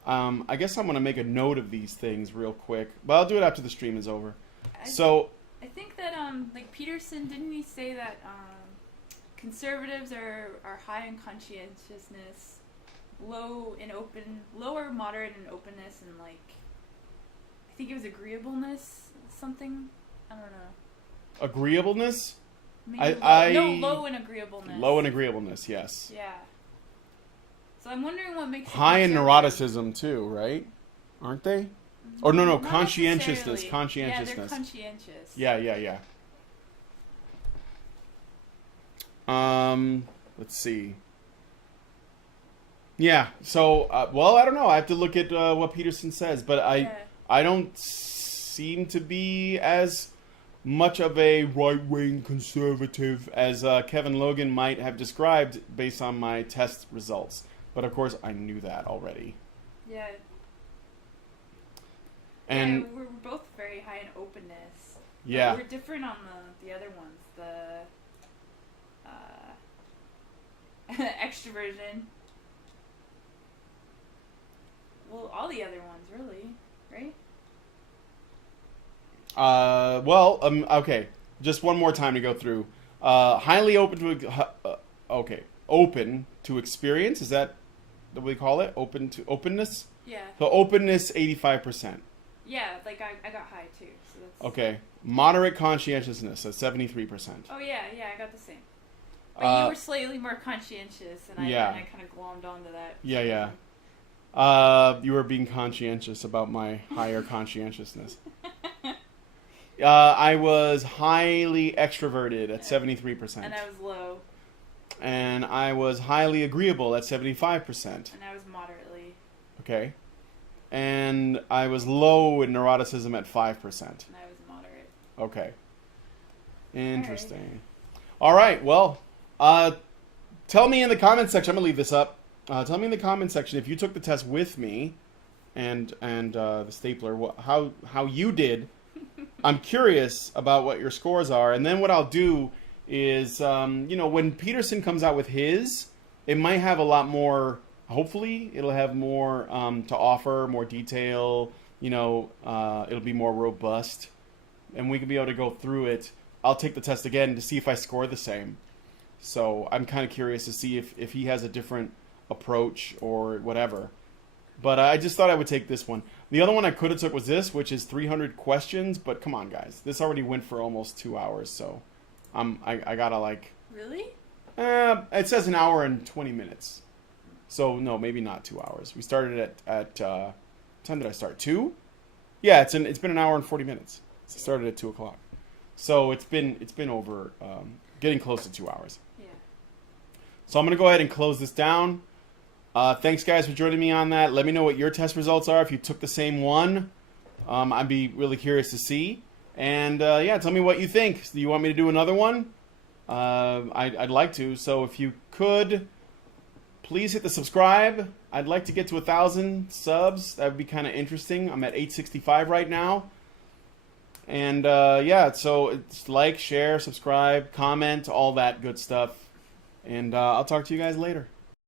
I guess I'm going to make a note of these things real quick. But I'll do it after the stream is over. I think that, like Peterson, didn't he say that conservatives are high in conscientiousness, low or moderate in openness, and like, I think it was agreeableness, something? I don't know. Agreeableness? Maybe low in agreeableness. Low in agreeableness, yes. Yeah. So I'm wondering what makes high in conservative. neuroticism too, right? Aren't they? Or no, Not conscientiousness. necessarily. Conscientiousness. Yeah, they're conscientious. Yeah. Let's see. Yeah. So, well, I don't know. I have to look at what Peterson says, but I don't seem to be as much of a right-wing conservative as Kevin Logan might have described based on my test results. But of course, I knew that already. Yeah. And we're both very high in openness. yeah, We're different on the other ones. The extroversion. Well, all the other ones, really, right? Okay. Just one more time to go through. Highly open to open to experience. Is that what we call it? Open to openness. Yeah. So openness, 85%. Yeah, like I got high too. So that's... Okay. Moderate conscientiousness at 73%. Oh yeah, I got the same. But you were slightly more conscientious, and I kind of glommed onto that. Yeah. You were being conscientious about my higher conscientiousness. I was highly extroverted at 73%. And I was low. And I was highly agreeable at 75%. And I was moderately. Okay. And I was low in neuroticism at 5%. And I was moderate. Okay. Interesting. All right. Well, tell me in the comment section. I'm going to leave this up. Tell me in the comment section if you took the test with me and the stapler, how you did. I'm curious about what your scores are. And then what I'll do is, when Peterson comes out with his, it might have a lot more, hopefully it'll have more to offer, more detail, it'll be more robust. And we can be able to go through it. I'll take the test again to see if I score the same. So I'm kind of curious to see if he has a different approach or whatever. But I just thought I would take this one. The other one I could have took was this, which is 300 questions. But come on, guys. This already went for almost 2 hours. So I got to like... Really? It says an hour and 20 minutes. So, no, maybe not 2 hours. We started at what time did I start? 2? Yeah, it's been an hour and 40 minutes. It started at 2 o'clock. So it's been over, getting close to 2 hours. Yeah. So I'm going to go ahead and close this down. Thanks, guys, for joining me on that. Let me know what your test results are if you took the same one. I'd be really curious to see. And, yeah, tell me what you think. Do you want me to do another one? I'd like to. So if you could, please hit the subscribe. I'd like to get to 1,000 subs. That would be kind of interesting. I'm at 865 right now. And, yeah, so it's like, share, subscribe, comment, all that good stuff. And I'll talk to you guys later.